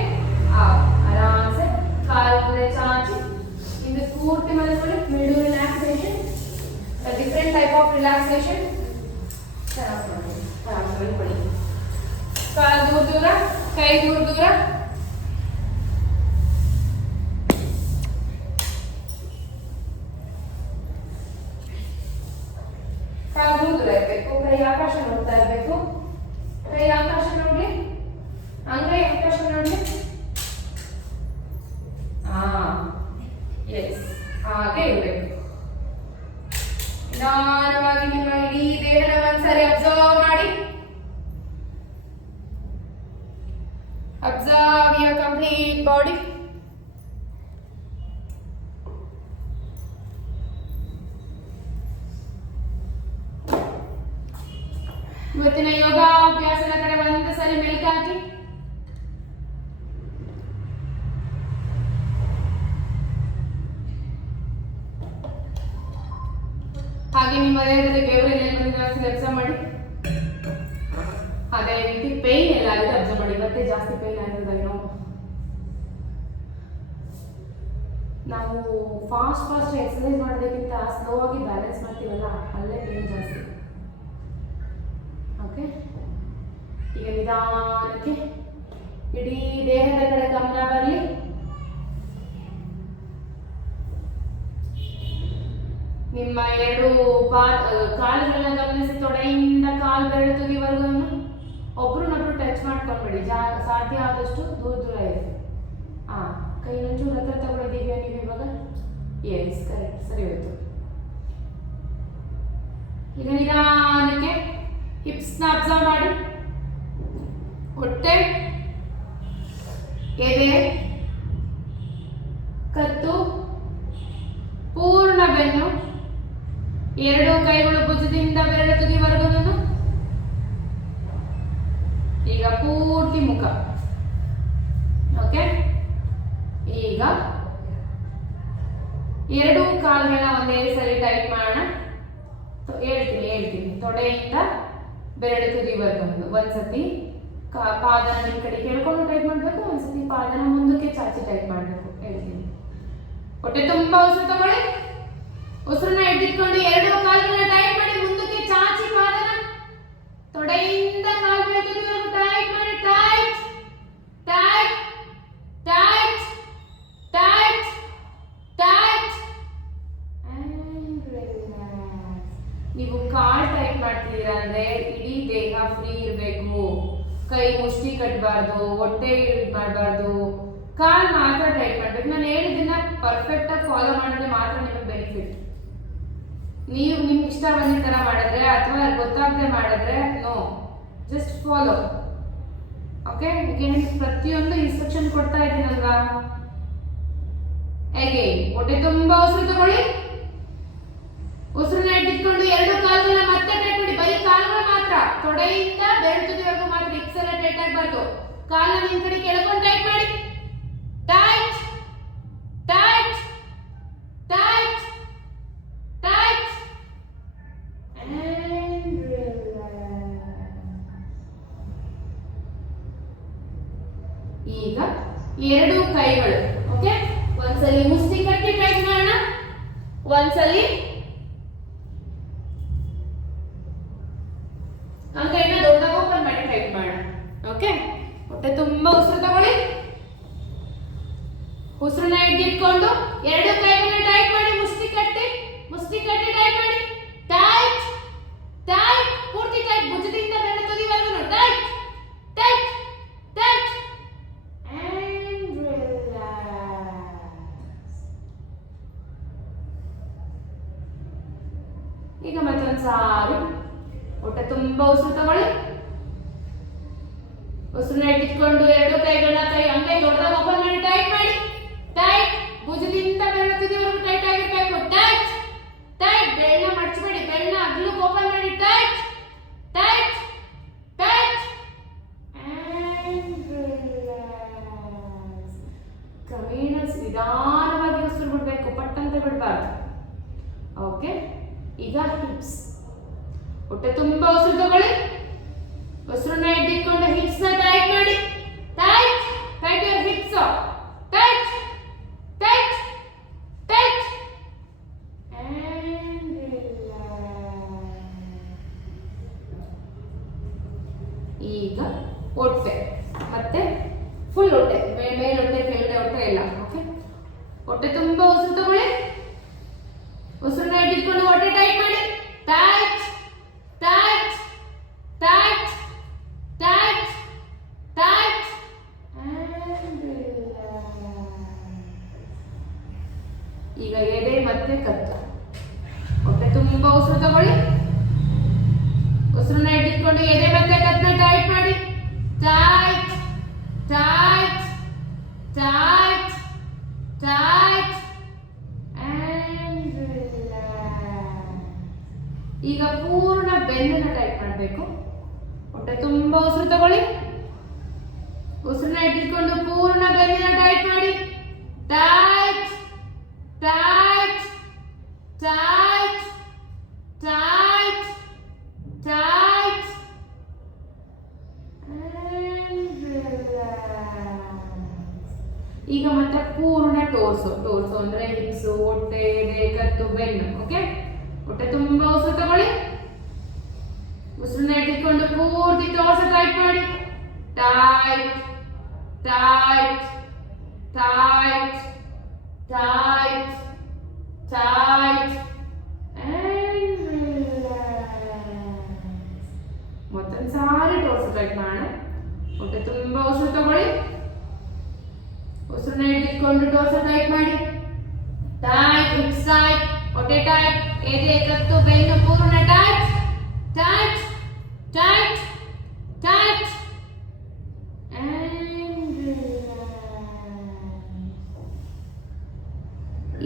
ಆರಾಮ್ಸೆ ಕಾಲು ಮುಂದೆ ಚಾಚಿ, ಹಿಂದೆ ಪೂರ್ತಿ ಮಲಗಿಕೊಳ್ಳಿ. ಮಿಡು relaxation, different type of relaxation. ಚೆನ್ನಾಗಿ ಮಾಡಿ, ಮಲಗಿಕೊಳ್ಳಿ. ಕಾಲು ದೂರ ದೂರ, ಕೈ ದೂರ ದೂರ. ಕಾಲು ದೂರ ದೂರ ಇರಬೇಕು, ಕೈ ಆಕಾಶ ನೋಡ್ತಾ ಇರಬೇಕು. ಕೈ ಆಕಾಶ ನೋಡ್ಲಿ, ಅಂಗೈ ಆಕಾಶ ನೋಡ್ಲಿ. ಎಸ್, ಹಾಗೆ ಇರಬೇಕು. ನಿಧಾನವಾಗಿ ನಿಮ್ಮ ಇಡೀ ದೇಹನ ಒಂದ್ಸರಿ ಅಬ್ಸರ್ವ್ ಮಾಡಿ. Observe your complete body. ಇವತ್ತಿನ ಯೋಗ ಅಭ್ಯಾಸದ ಕಡೆ ಒಂದು ಸರಿ ಮೆಲುಕು ಹಾಕಿ. ಹಾಗೆ ನಿಮ್ಮ ದೇಹದಲ್ಲಿ ಬೆವರಲ್ಲಿ ಅಬ್ಸರ್ವ್ ಮಾಡಿ. ಅದೇ ರೀತಿ ಪೇನ್ ಎಲ್ಲ ಆಗಿದೆ ಅಬ್ಸರ್ವ್ ಮಾಡಿ. ಇವತ್ತೇ ಜಾಸ್ತಿ ಪೇನ್ ಆಗಿರೋದಾಗ ನಾವು ಫಾಸ್ಟ್ ಎಕ್ಸರ್ಸೈಸ್ ಮಾಡೋದಕ್ಕಿಂತ ಸ್ಲೋ ಆಗಿ ಬ್ಯಾಲೆನ್ಸ್ ಮಾಡ್ತೀವಲ್ಲ, ಅಲ್ಲೇ ಪೇನ್ ಜಾಸ್ತಿ. ಓಕೆ, ಈಗ ನಿಧಾನಕ್ಕೆ ಇಡೀ ದೇಹದ ಕಡೆ ಗಮನ ಬರಲಿ. ನಿಮ್ಮ ಎರಡು ಕಾಲುಗಳನ್ನ ಗಮನಿಸಿ, ತೊಡೆಯಿಂದ ಕಾಲು ಬೆರಳು ತುದಿವರೆಗೂ ಒಬ್ರನ್ನೊಬ್ರು ಟಚ್ ಮಾಡ್ಕೊಂಡ್ಬಿಡಿ. ಸಾಧ್ಯ ಆದಷ್ಟು ದೂರ ದೂರ ಇದೆ. ಕೈ ಒಂಚೂರು ಹತ್ರ ತಗೊಳ್ಳಿದೀವಿ ನೀವು ಇವಾಗ. ಎಸ್, ಕರೆಕ್ಟ್, ಸರಿ ಹೋಯ್ತು. ಈಗ ನಿಧಾನಕ್ಕೆ ಹಿಪ್ಸ್ನ ಅಬ್ಸರ್ವ್ ಮಾಡಿ. ಹೊಟ್ಟೆ, ಎದೆ, ಕತ್ತು, ಪೂರ್ಣ ಬೆನ್ನು, ಎರಡು ಕೈಗಳು ಭುಜದಿಂದ ಬೆರಳ ತುದಿವರೆಗೂ. ಈಗ ಪೂರ್ತಿ ಮುಖ. ಓಕೆ, ಈಗ ಎರಡು ಕಾಲುಗಳನ್ನ ಒಂದೇ ಸರಿ ಟೈಟ್ ಮಾಡೋಣ. ಹೇಳ್ತೀನಿ ತೊಡೆಯಿಂದ ಬೆರಳು ತುದಿವರೆಗೂ ಒಂದ್ಸತಿ ಪಾದನ ಈ ಕಡೆ ಕೇಳ್ಕೊಂಡು ಟೈಟ್ ಮಾಡಬೇಕು, ಒಂದ್ಸತಿ ಪಾದನ ಮುಂದಕ್ಕೆ ಚಾಚಿ ಟೈಟ್ ಮಾಡಬೇಕು. ಹೇಳ್ತೀನಿ. ಹೊಟ್ಟೆ ತುಂಬಾ ಉಸಿರು ತಗೊಳ್ಳಿ. ಉಸಿರನ್ನ ಹಿಡಿದಿಟ್ಕೊಂಡು ಎರಡು ಕಾಲುಗಳನ್ನ ಟೈಟ್ ಮಾಡಿ ಮುಂದಕ್ಕೆ ಚಾಚಿ ಪಾದನ ತೊಡೆಯಿಂದ ಕಾಲು ಬೆರಳು ತುದಿವರೆಗೂ ಟೈಟ್ ಮಾಡಿ. Tight tight tight tight tight and relax. ನೀವು ಕಾಲ್ ಟೈಟ್ ಮಾಡ್ತಿದ್ದೀರಾ ಅಂದ್ರೆ ಇಡೀ ದೇಹ ಫ್ರೀ ಇರಬೇಕು. ಕೈ ಮುಷ್ಟಿ ಕಟ್ಟಬಾರ್ದು, ಹೊಟ್ಟೆ ಮಾಡಬಾರ್ದು, ಕಾಲ್ ಮಾತ್ರ ಟೈಟ್ ಮಾಡ್ಬೇಕು. ನಾನು ಹೇಳಿದ್ದನ್ನ ಪರ್ಫೆಕ್ಟ್ ಆಗಿ ಫಾಲೋ ಮಾಡಿದ್ರೆ ಮಾತ್ರ ನಿಮಗೆ ಬೆನಿಫಿಟ್. ನೀವು ನಿಮ್ಗೆ ಇಷ್ಟ ಬಂದಿದ್ದ ತರ ಮಾಡಿದ್ರೆ ಅಥವಾ ಗೊತ್ತಾಗದೆ ಮಾಡಿದ್ರೆ ನೋ, ಜಸ್ಟ್ ಫಾಲೋ. ಓಕೆ, ಈಗ ಪ್ರತಿಯೊಂದು ಇನ್ಸ್ಟ್ರಕ್ಷನ್ ಕೊಡ್ತಾ ಇದ್ದೀನಲ್ವಾ. ಹೇಗೆ ಹೊಟ್ಟೆ ತುಂಬಾ ಉಸಿರು ತಗೊಳ್ಳಿ. ಉಸಿರನ್ನ ಇಟ್ಕೊಂಡು ಎರಡು ಕಾಲುಗಳನ್ನ ಮತ್ತೆ ಟೈಟ್ ಮಾಡಿ. ಬರೀ ಕಾಲುಗಳು ಮಾತ್ರ, ತೊಡೆಯಿಂದ ಬೆರಳು ತುದಿವರೆಗೂ ಮಾತ್ರ. ಹಿಪ್ಸ್ ಎಲ್ಲ ಟೈಟ್ ಆಗಬಾರ್ದು. ಕಾಲನ್ನ ನಿಮ್ ಕಡೆ ಕೆಳಕೊಂಡು ಟೈಟ್ ಮಾಡಿ. Tight tight tight tight and relax. ಈಗ ಎರಡು ಕೈಗಳು ಓಕೆ, ಒಂದ್ಸಲಿ ಮುಷ್ಟಿ ಕಟ್ಟಿ ಟೈಟ್ ಮಾಡೋಣ, ಒಂದ್ಸಲಿ ಅಂಗೈನ ದೊಡ್ಡದಾಗಿ ಓಪನ್ ಮಾಡಿ ಟೈಟ್ ಮಾಡೋಣ. ಓಕೆ, ಹೊಟ್ಟೆ ತುಂಬಾ ಉಸಿರು ತಗೊಳ್ಳಿ. ಉಸಿರನ್ನ ಹಿಡಿದಿಟ್ಕೊಂಡು ಎರಡು ಕೈಗಳನ್ನ ಟೈಟ್ ಮಾಡಿ. ಮುಷ್ಟಿ ಕಟ್ಟಿ ಟೈಟ್ ಮಾಡಿ. ಟೈಟ್ ಟೈಟ್ ಪೂರ್ತಿ ಟೈಟ್. ಭುಜದಿಂದ ಬೆರಳು ತುದಿವರೆಗೂ tight tight tight and relax. ಈಗ ಮತ್ತೊಂದು ಸಾರಿ ಹೊಟ್ಟೆ ತುಂಬಾ ಉಸಿರು ತಗೊಳ್ಳಿ. ಉಸಿರನ್ನ ಇಟ್ಕೊಂಡು ಎರಡು ಕೈಗಳನ್ನ ಅಂಗೈ ದೊಡ್ಡದಾಗಿ ಓಪನ್ ಮಾಡಿ ಟೈಟ್ ಮಾಡಿ. ಟೈಟ್ ಭುಜದಿಂದ ಬೆರಳು ತುದಿವರೆಗೂ ಟೈಟ್ ಆಗಿರ್ಬೇಕು. ಟೈಟ್ ಟೈಟ್ ಬೆರಳನ್ನ ಮಡಚಬೇಡಿ, ಬೆರಳನ್ನ ಅಗಲಕ್ಕೆ ಓಪನ್ ಮಾಡಿ. Tight tight tight and relax. ಕ್ರಮೇಣ ನಿಧಾನವಾಗಿ ಉಸಿರು ಬಿಡಬೇಕು, ಪಟ್ಟಂತ ಬಿಡಬಾರ್ದು. ಓಕೆ, ಈಗ ಹಿಪ್ಸ್. ಹೊಟ್ಟೆ ತುಂಬಾ ಉಸಿರು ತಗೊಳ್ಳಿ. ಉಸಿರನ್ನ ಹಿಡಿದುಕೊಂಡು ಹಿಪ್ಸ್ ನ ಟೈಟ್ ಮಾಡಿ. Tight tight your hips. Tight tight tight and relax. ಈಗ ಹೊಟ್ಟೆ ಮತ್ತೆ ಫುಲ್ ಹೊಟ್ಟೆ, ಮೇಲೆ ಹೊಟ್ಟೆ ಕೆಳಗಡೆ ಹೊಟ್ಟೆ ಎಲ್ಲ. ಓಕೆ, ಹೊಟ್ಟೆ ತುಂಬಾ ಉಸಿರು ತಗೊಳ್ಳಿ. ಉಸಿರನ್ನ ಹಿಡಿದುಕೊಂಡು ಹೊಟ್ಟೆ ಟೈಟ್ ಮಾಡಿ. Tight tight tight tight tight and relax. ಈಗ ಎದೆ ಮತ್ತೆ ಕತ್ತು. ಹೊಟ್ಟೆ ತುಂಬಾ ಉಸಿರು ತಗೊಳ್ಳಿ. ಉಸಿರನ್ನ ಹಿಡಿದುಕೊಂಡು ಎದೆ ಮತ್ತೆ ಕತ್ತನ್ನ ಟೈಟ್ ಮಾಡಿ. Tight tight tight tight and relax. ಈಗ ಪೂರ್ಣ ಬೆನ್ನನ್ನ ಟೈಟ್ ಮಾಡಬೇಕು. ಹೊಟ್ಟೆ ತುಂಬಾ ಉಸಿರು ತಗೊಳ್ಳಿ. ಉಸಿರನ್ನ ಇಟ್ಕೊಂಡು ಪೂರ್ಣ ಬೆನ್ನನ್ನ ಟೈಟ್ ಮಾಡಿ. Tight tight tight tight tight and relax. ಈಗ ಮತ್ತೆ ಪೂರ್ಣ ಟೋರ್ಸೋ ಅಂದ್ರೆ ಹಿಪ್ಸ್, ಹೊಟ್ಟೆ, ಎದೆ, ಕತ್ತು, ಬೆನ್ನು. ಓಕೆ, ಹೊಟ್ಟೆ ತುಂಬಾ ಉಸಿರು ತಗೊಳ್ಳಿ. ಉಸಿರನ್ನ ಇಟ್ಕೊಂಡು ಪೂರ್ತಿ ಟೋರ್ಸೋ ಟೈಟ್ ಮಾಡಿ. Tight tight tight tight tight and relax. ಮತ್ತೊಂದು ಸಾರಿ ಟೋರ್ಸೋ ಟೈಟ್ ಮಾಡೋಣ. ಹೊಟ್ಟೆ ತುಂಬಾ ಉಸಿರು ತಗೊಳ್ಳಿ. ಉಸಿರನ್ನ ಇಟ್ಕೊಂಡು ಟೋರ್ಸೋ ಟೈಟ್ ಮಾಡಿ. ಟೈಟ್ ಹಿಪ್ಸ್ ಟೈಟ್, ಹೊಟ್ಟೆ ಟೈಟ್, ಎದೆ, ಕತ್ತು, ಬೆನ್ನು ಪೂರ್ಣ tight tight tight tight and relax.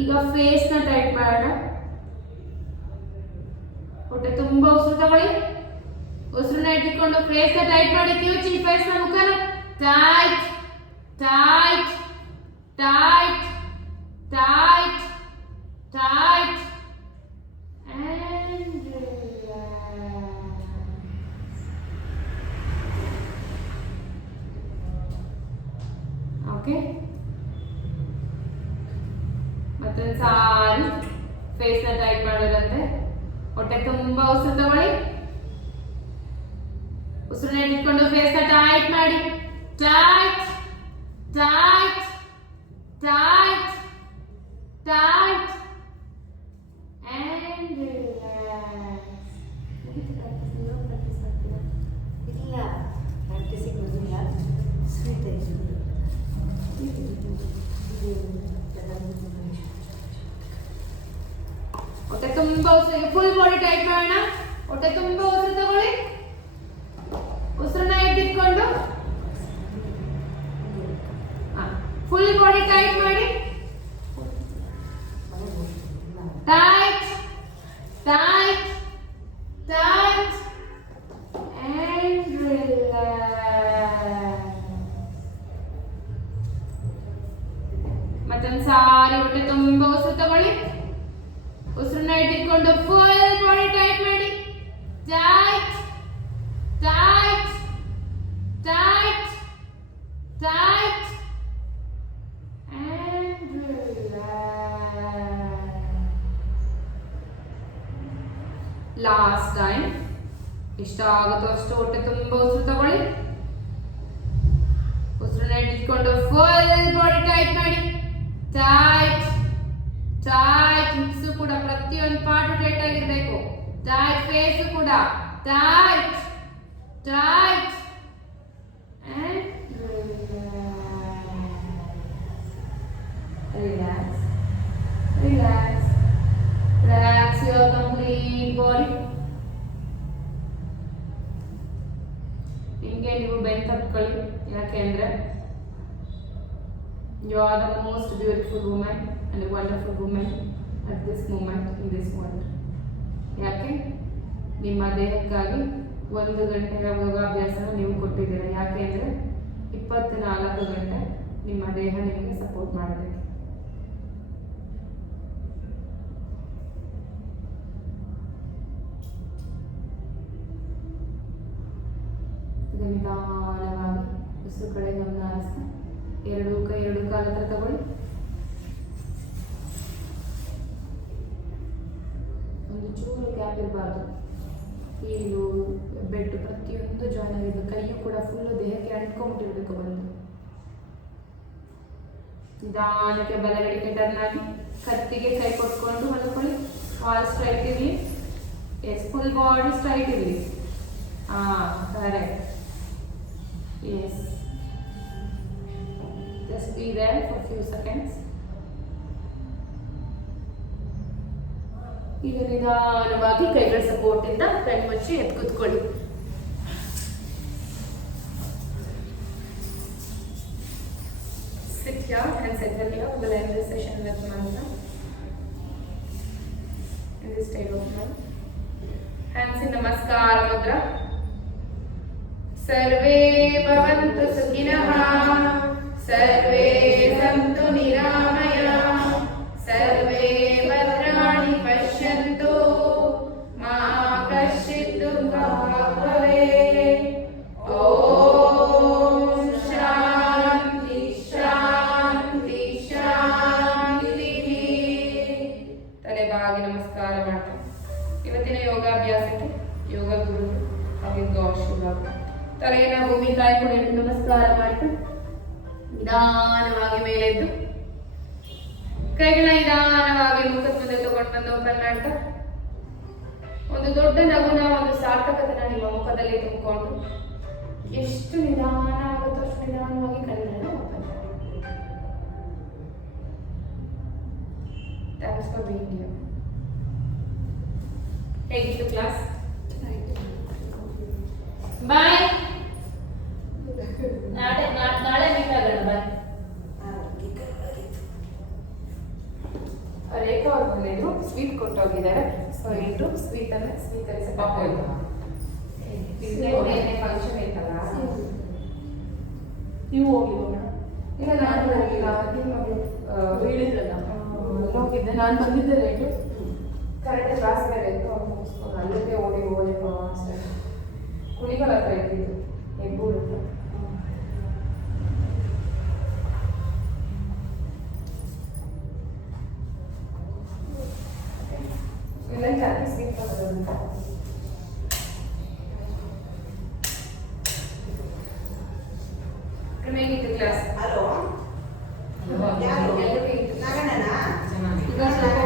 ಈಗ ಫೇಸ್ ನ ಟೈಟ್ ಮಾಡೋಣ. ಹೊಟ್ಟೆ ತುಂಬಾ ಉಸಿರು ತಗೊಳ್ಳಿ. ಉಸಿರನ್ನ ಇಟ್ಕೊಂಡು ಫೇಸ್ ನ ಟೈಟ್ ಮಾಡಿ. ಕಿವುಚಿ ಫೇಸ್ ನ ಮುಖನ tight tight tight tight tight and face ನ ಟೈಟ್ ಮಾಡೋದಂತೆ. ಹೊಟ್ಟೆ ತುಂಬಾ ಉಸಿರು ತಗೊಳ್ಳಿ. ಉಸಿರನ್ನ ಇಟ್ಕೊಂಡು ಫೇಸ್ ನ ಟೈಟ್ ಮಾಡಿ. Tight tight tight tight and relax. ಇಲ್ಲ ಪ್ರಾಕ್ಟೀಸಿಗೆ ಬಂದಿಲ್ಲ, ಸ್ವೀಟ್ ಆಯಿತು. ಹೊಟ್ಟೆ ತುಂಬಾ ಉಸಿರು, ಫುಲ್ ಬಾಡಿ ಟೈಟ್ ಮಾಡೋಣ. ಹೊಟ್ಟೆ ತುಂಬಾ ಉಸಿರು ತಗೊಳ್ಳಿ. ಉಸಿರನ್ನ ಎತ್ತಿಟ್ಕೊಂಡು ಫುಲ್ ಬಾಡಿ ಟೈಟ್ ಮಾಡಿ. Tight tight tight and relax. ಮತ್ತೊಂದು ಸಾರಿ ಹೊಟ್ಟೆ ತುಂಬಾ ಉಸಿರು ತಗೊಳ್ಳಿ. ಉಸಿರನ್ನ ಇಟ್ಕೊಂಡು ಫುಲ್ ಬಾಡಿ ಟೈಟ್ ಮಾಡಿ. Tight tight tight tight and relax. Last time. ಎಷ್ಟಾಗುತ್ತೋ ಅಷ್ಟು ಹೊಟ್ಟೆ ತುಂಬಾ ಉಸಿರು ತಗೊಳ್ಳಿ. ಉಸಿರನ್ನ ಇಟ್ಕೊಂಡು ಫುಲ್ ಬಾಡಿ ಟೈಟ್ ಮಾಡಿ. ಟೈಟ್ ಟೈಟ್ ಹಿಪ್ಸ್ ಕೂಡ ಪ್ರತಿಯೊಂದು ಪಾರ್ಟ್ ಟೈಟ್ ಆಗಿರ್ಬೇಕು. ಟೈಟ್ ಫೇಸ್ ಕೂಡ tight tight and relax. Relax. Relax your complete body. ಹಿಂಗೆ ನೀವು ಬೆನ್ನು ತಟ್ಕೊಳ್ಳಿ. ಯಾಕೆಂದ್ರೆ you are the most beautiful woman and a wonderful woman at this moment in this world. ಯಾಕೆ? ನಿಮ್ಮ ದೇಹಕ್ಕಾಗಿ 1 ಗಂಟೆಯ ಯೋಗಾಭ್ಯಾಸನ ನೀವು ಕೊಟ್ಟಿದ್ದೀರ. ಯಾಕೆ ಅಂದರೆ 24 ಗಂಟೆ ನಿಮ್ಮ ದೇಹ ನಿಮಗೆ ಸಪೋರ್ಟ್ ಮಾಡಬೇಕು. ನಿಧಾನವಾಗಿ ಉಸಿರು ಕಡೆ ಗಮನ ಹರಿಸ್ತಾ ಎರಡು ಕಾಲ ಹತ್ರ ತಗೊಳ್ಳಿ. ಒಂದು ಚೂರು ಗ್ಯಾಪ್ ಇರಬಾರ್ದು. ಕೀಲು ಬೆಡ್ ಪ್ರತಿಯೊಂದು ಜಾಯ್ನ್ ಆಗಿದ್ದು. ಕೈಯು ಕೂಡ ಫುಲ್ಲು ದೇಹಕ್ಕೆ ಅಂಟ್ಕೊಂಡ್ಬಿಟ್ಟಿರ್ಬೇಕು. ಬಂದು ನಿಧಾನಕ್ಕೆ ಬಲಗಡೆಗೆ ಟರ್ನ್ ಆಗಿ ಕತ್ತಿಗೆ ಕೈ ಕೊಟ್ಕೊಂಡು ಮಲ್ಕೊಳ್ಳಿ. ಆಲ್ ಸ್ಟ್ರೈಟ್ ಇರಲಿ. ಎಸ್, ಫುಲ್ ಬಾಡಿ ಸ್ಟ್ರೈಟ್ ಇರಲಿ. Correct. Yes. Just be there for a few seconds. ಈಗ ನಿಧಾನವಾಗಿ ಕೈಗಳ ಸಪೋರ್ಟ್ ಇಂದ ಕಣ್ಣು ಮುಚ್ಚಿ ಎದ್ದು ಕೂತ್ಕೊಳ್ಳಿ. Sit here and settle here. We'll end this session with mantra. In this state of mind. Hands in Namaskara Mudra. सर्वे भवन्तु सुखिनः, सर्वे सन्तु निरामयाः, सर्वे भद्राणि पश्यन्तु, मा कश्चित् दुःखभाग् भवेत्. ॐ शान्ति शान्ति ಶಾಂತಿಃ. ತಲೆ ಬಾಗಿ ನಮಸ್ಕಾರ ಮಾಡ್ತಾ ಇವತ್ತಿನ ಯೋಗಾಭ್ಯಾಸಕ್ಕೆ ಯೋಗ ಗುರು ಹಾಗೆ ಆಶೀರ್ವಾದ. ತಲೆಯನ್ನ ಭೂಮಿ ತಾಯಿ ಕೂಡ ಇಟ್ಟು ನಮಸ್ಕಾರ ಮಾಡ್ತಾ ನಿಧಾನವಾಗಿ ಮೇಲೆದ್ದು ಕೈಗಳ ನಿಧಾನವಾಗಿ ಮುಖದ ಮುಂದೆ ತಗೊಂಡು ಬಂದು ಓಪನ್ ಮಾಡ್ತಾ ಒಂದು ದೊಡ್ಡ ನಗುನ, ಒಂದು ಸಾರ್ಥಕತೆನ ನಿಮ್ಮ ಮುಖದಲ್ಲಿ ತುಂಬಿಕೊಂಡು ಎಷ್ಟು ನಿಧಾನ ಆಗುತ್ತೋ ಅಷ್ಟು ನಿಧಾನವಾಗಿ ಕಣ್ಣನ್ನ ಓಪನ್ ಮಾಡಿ. Thanks for being here. ಹೇಗಿತ್ತು ಕ್ಲಾಸ್? ಬಾಯ್. ನಾಳೆ ಮೀಟ್ ಆಗೋಣ. ಬಾಯ್. ರೇಖಾ ಅವ್ರು ಬಂದಿದ್ರು, ಸ್ವೀಟ್ ಕೊಟ್ಟೋಗಿದ್ದಾರೆ. ಸೊ ಇಟ್ಟು ಸ್ವೀಟ್ ಅನ್ನ ಸ್ವೀಕರಿಸಿ ಪಾಪ ಹೋಯ್ತು. ಫಂಕ್ಷನ್ ಐತಲ್ಲ, ನೀವು ಹೋಗಿಲ್ಲ? ಇಲ್ಲ, ನಾನು ಹೋಗಿಲ್ಲ. ಹೇಳಿದ್ರಲ್ಲ, ಹೋಗಿದ್ದೆ. ನಾನು ಬಂದಿದ್ದೆ ಲೇಟು. ಕರೆಕ್ಟ್ ಕ್ಲಾಸ್ ಬೇರೆ ಇತ್ತು. ಅವ್ರು ಮುಗಿಸ್ಕೊಂಡು ಅಲ್ಲದೆ ಓಡಿ ಅಷ್ಟೇ. ಕುಣಿಗಳ ಹತ್ರ ಇದ್ದಿದ್ದು, ಹೆಬ್ಬೂರು ಹತ್ರ. ಇಲ್ಲ ಜಾಸ್ತಿ ಸ್ವೀಟ್ ಬರೋದಂತ. ಹೇಗಿತ್ತು ಕ್ಲಾಸ್? ಹಲೋ, ಯಾರು? ಎಲ್ಲರೂ ಹೇಗಿತ್ತು? ನಾಗಣ್ಣನಾ? ಈಗ ಸ್ವಲ್ಪ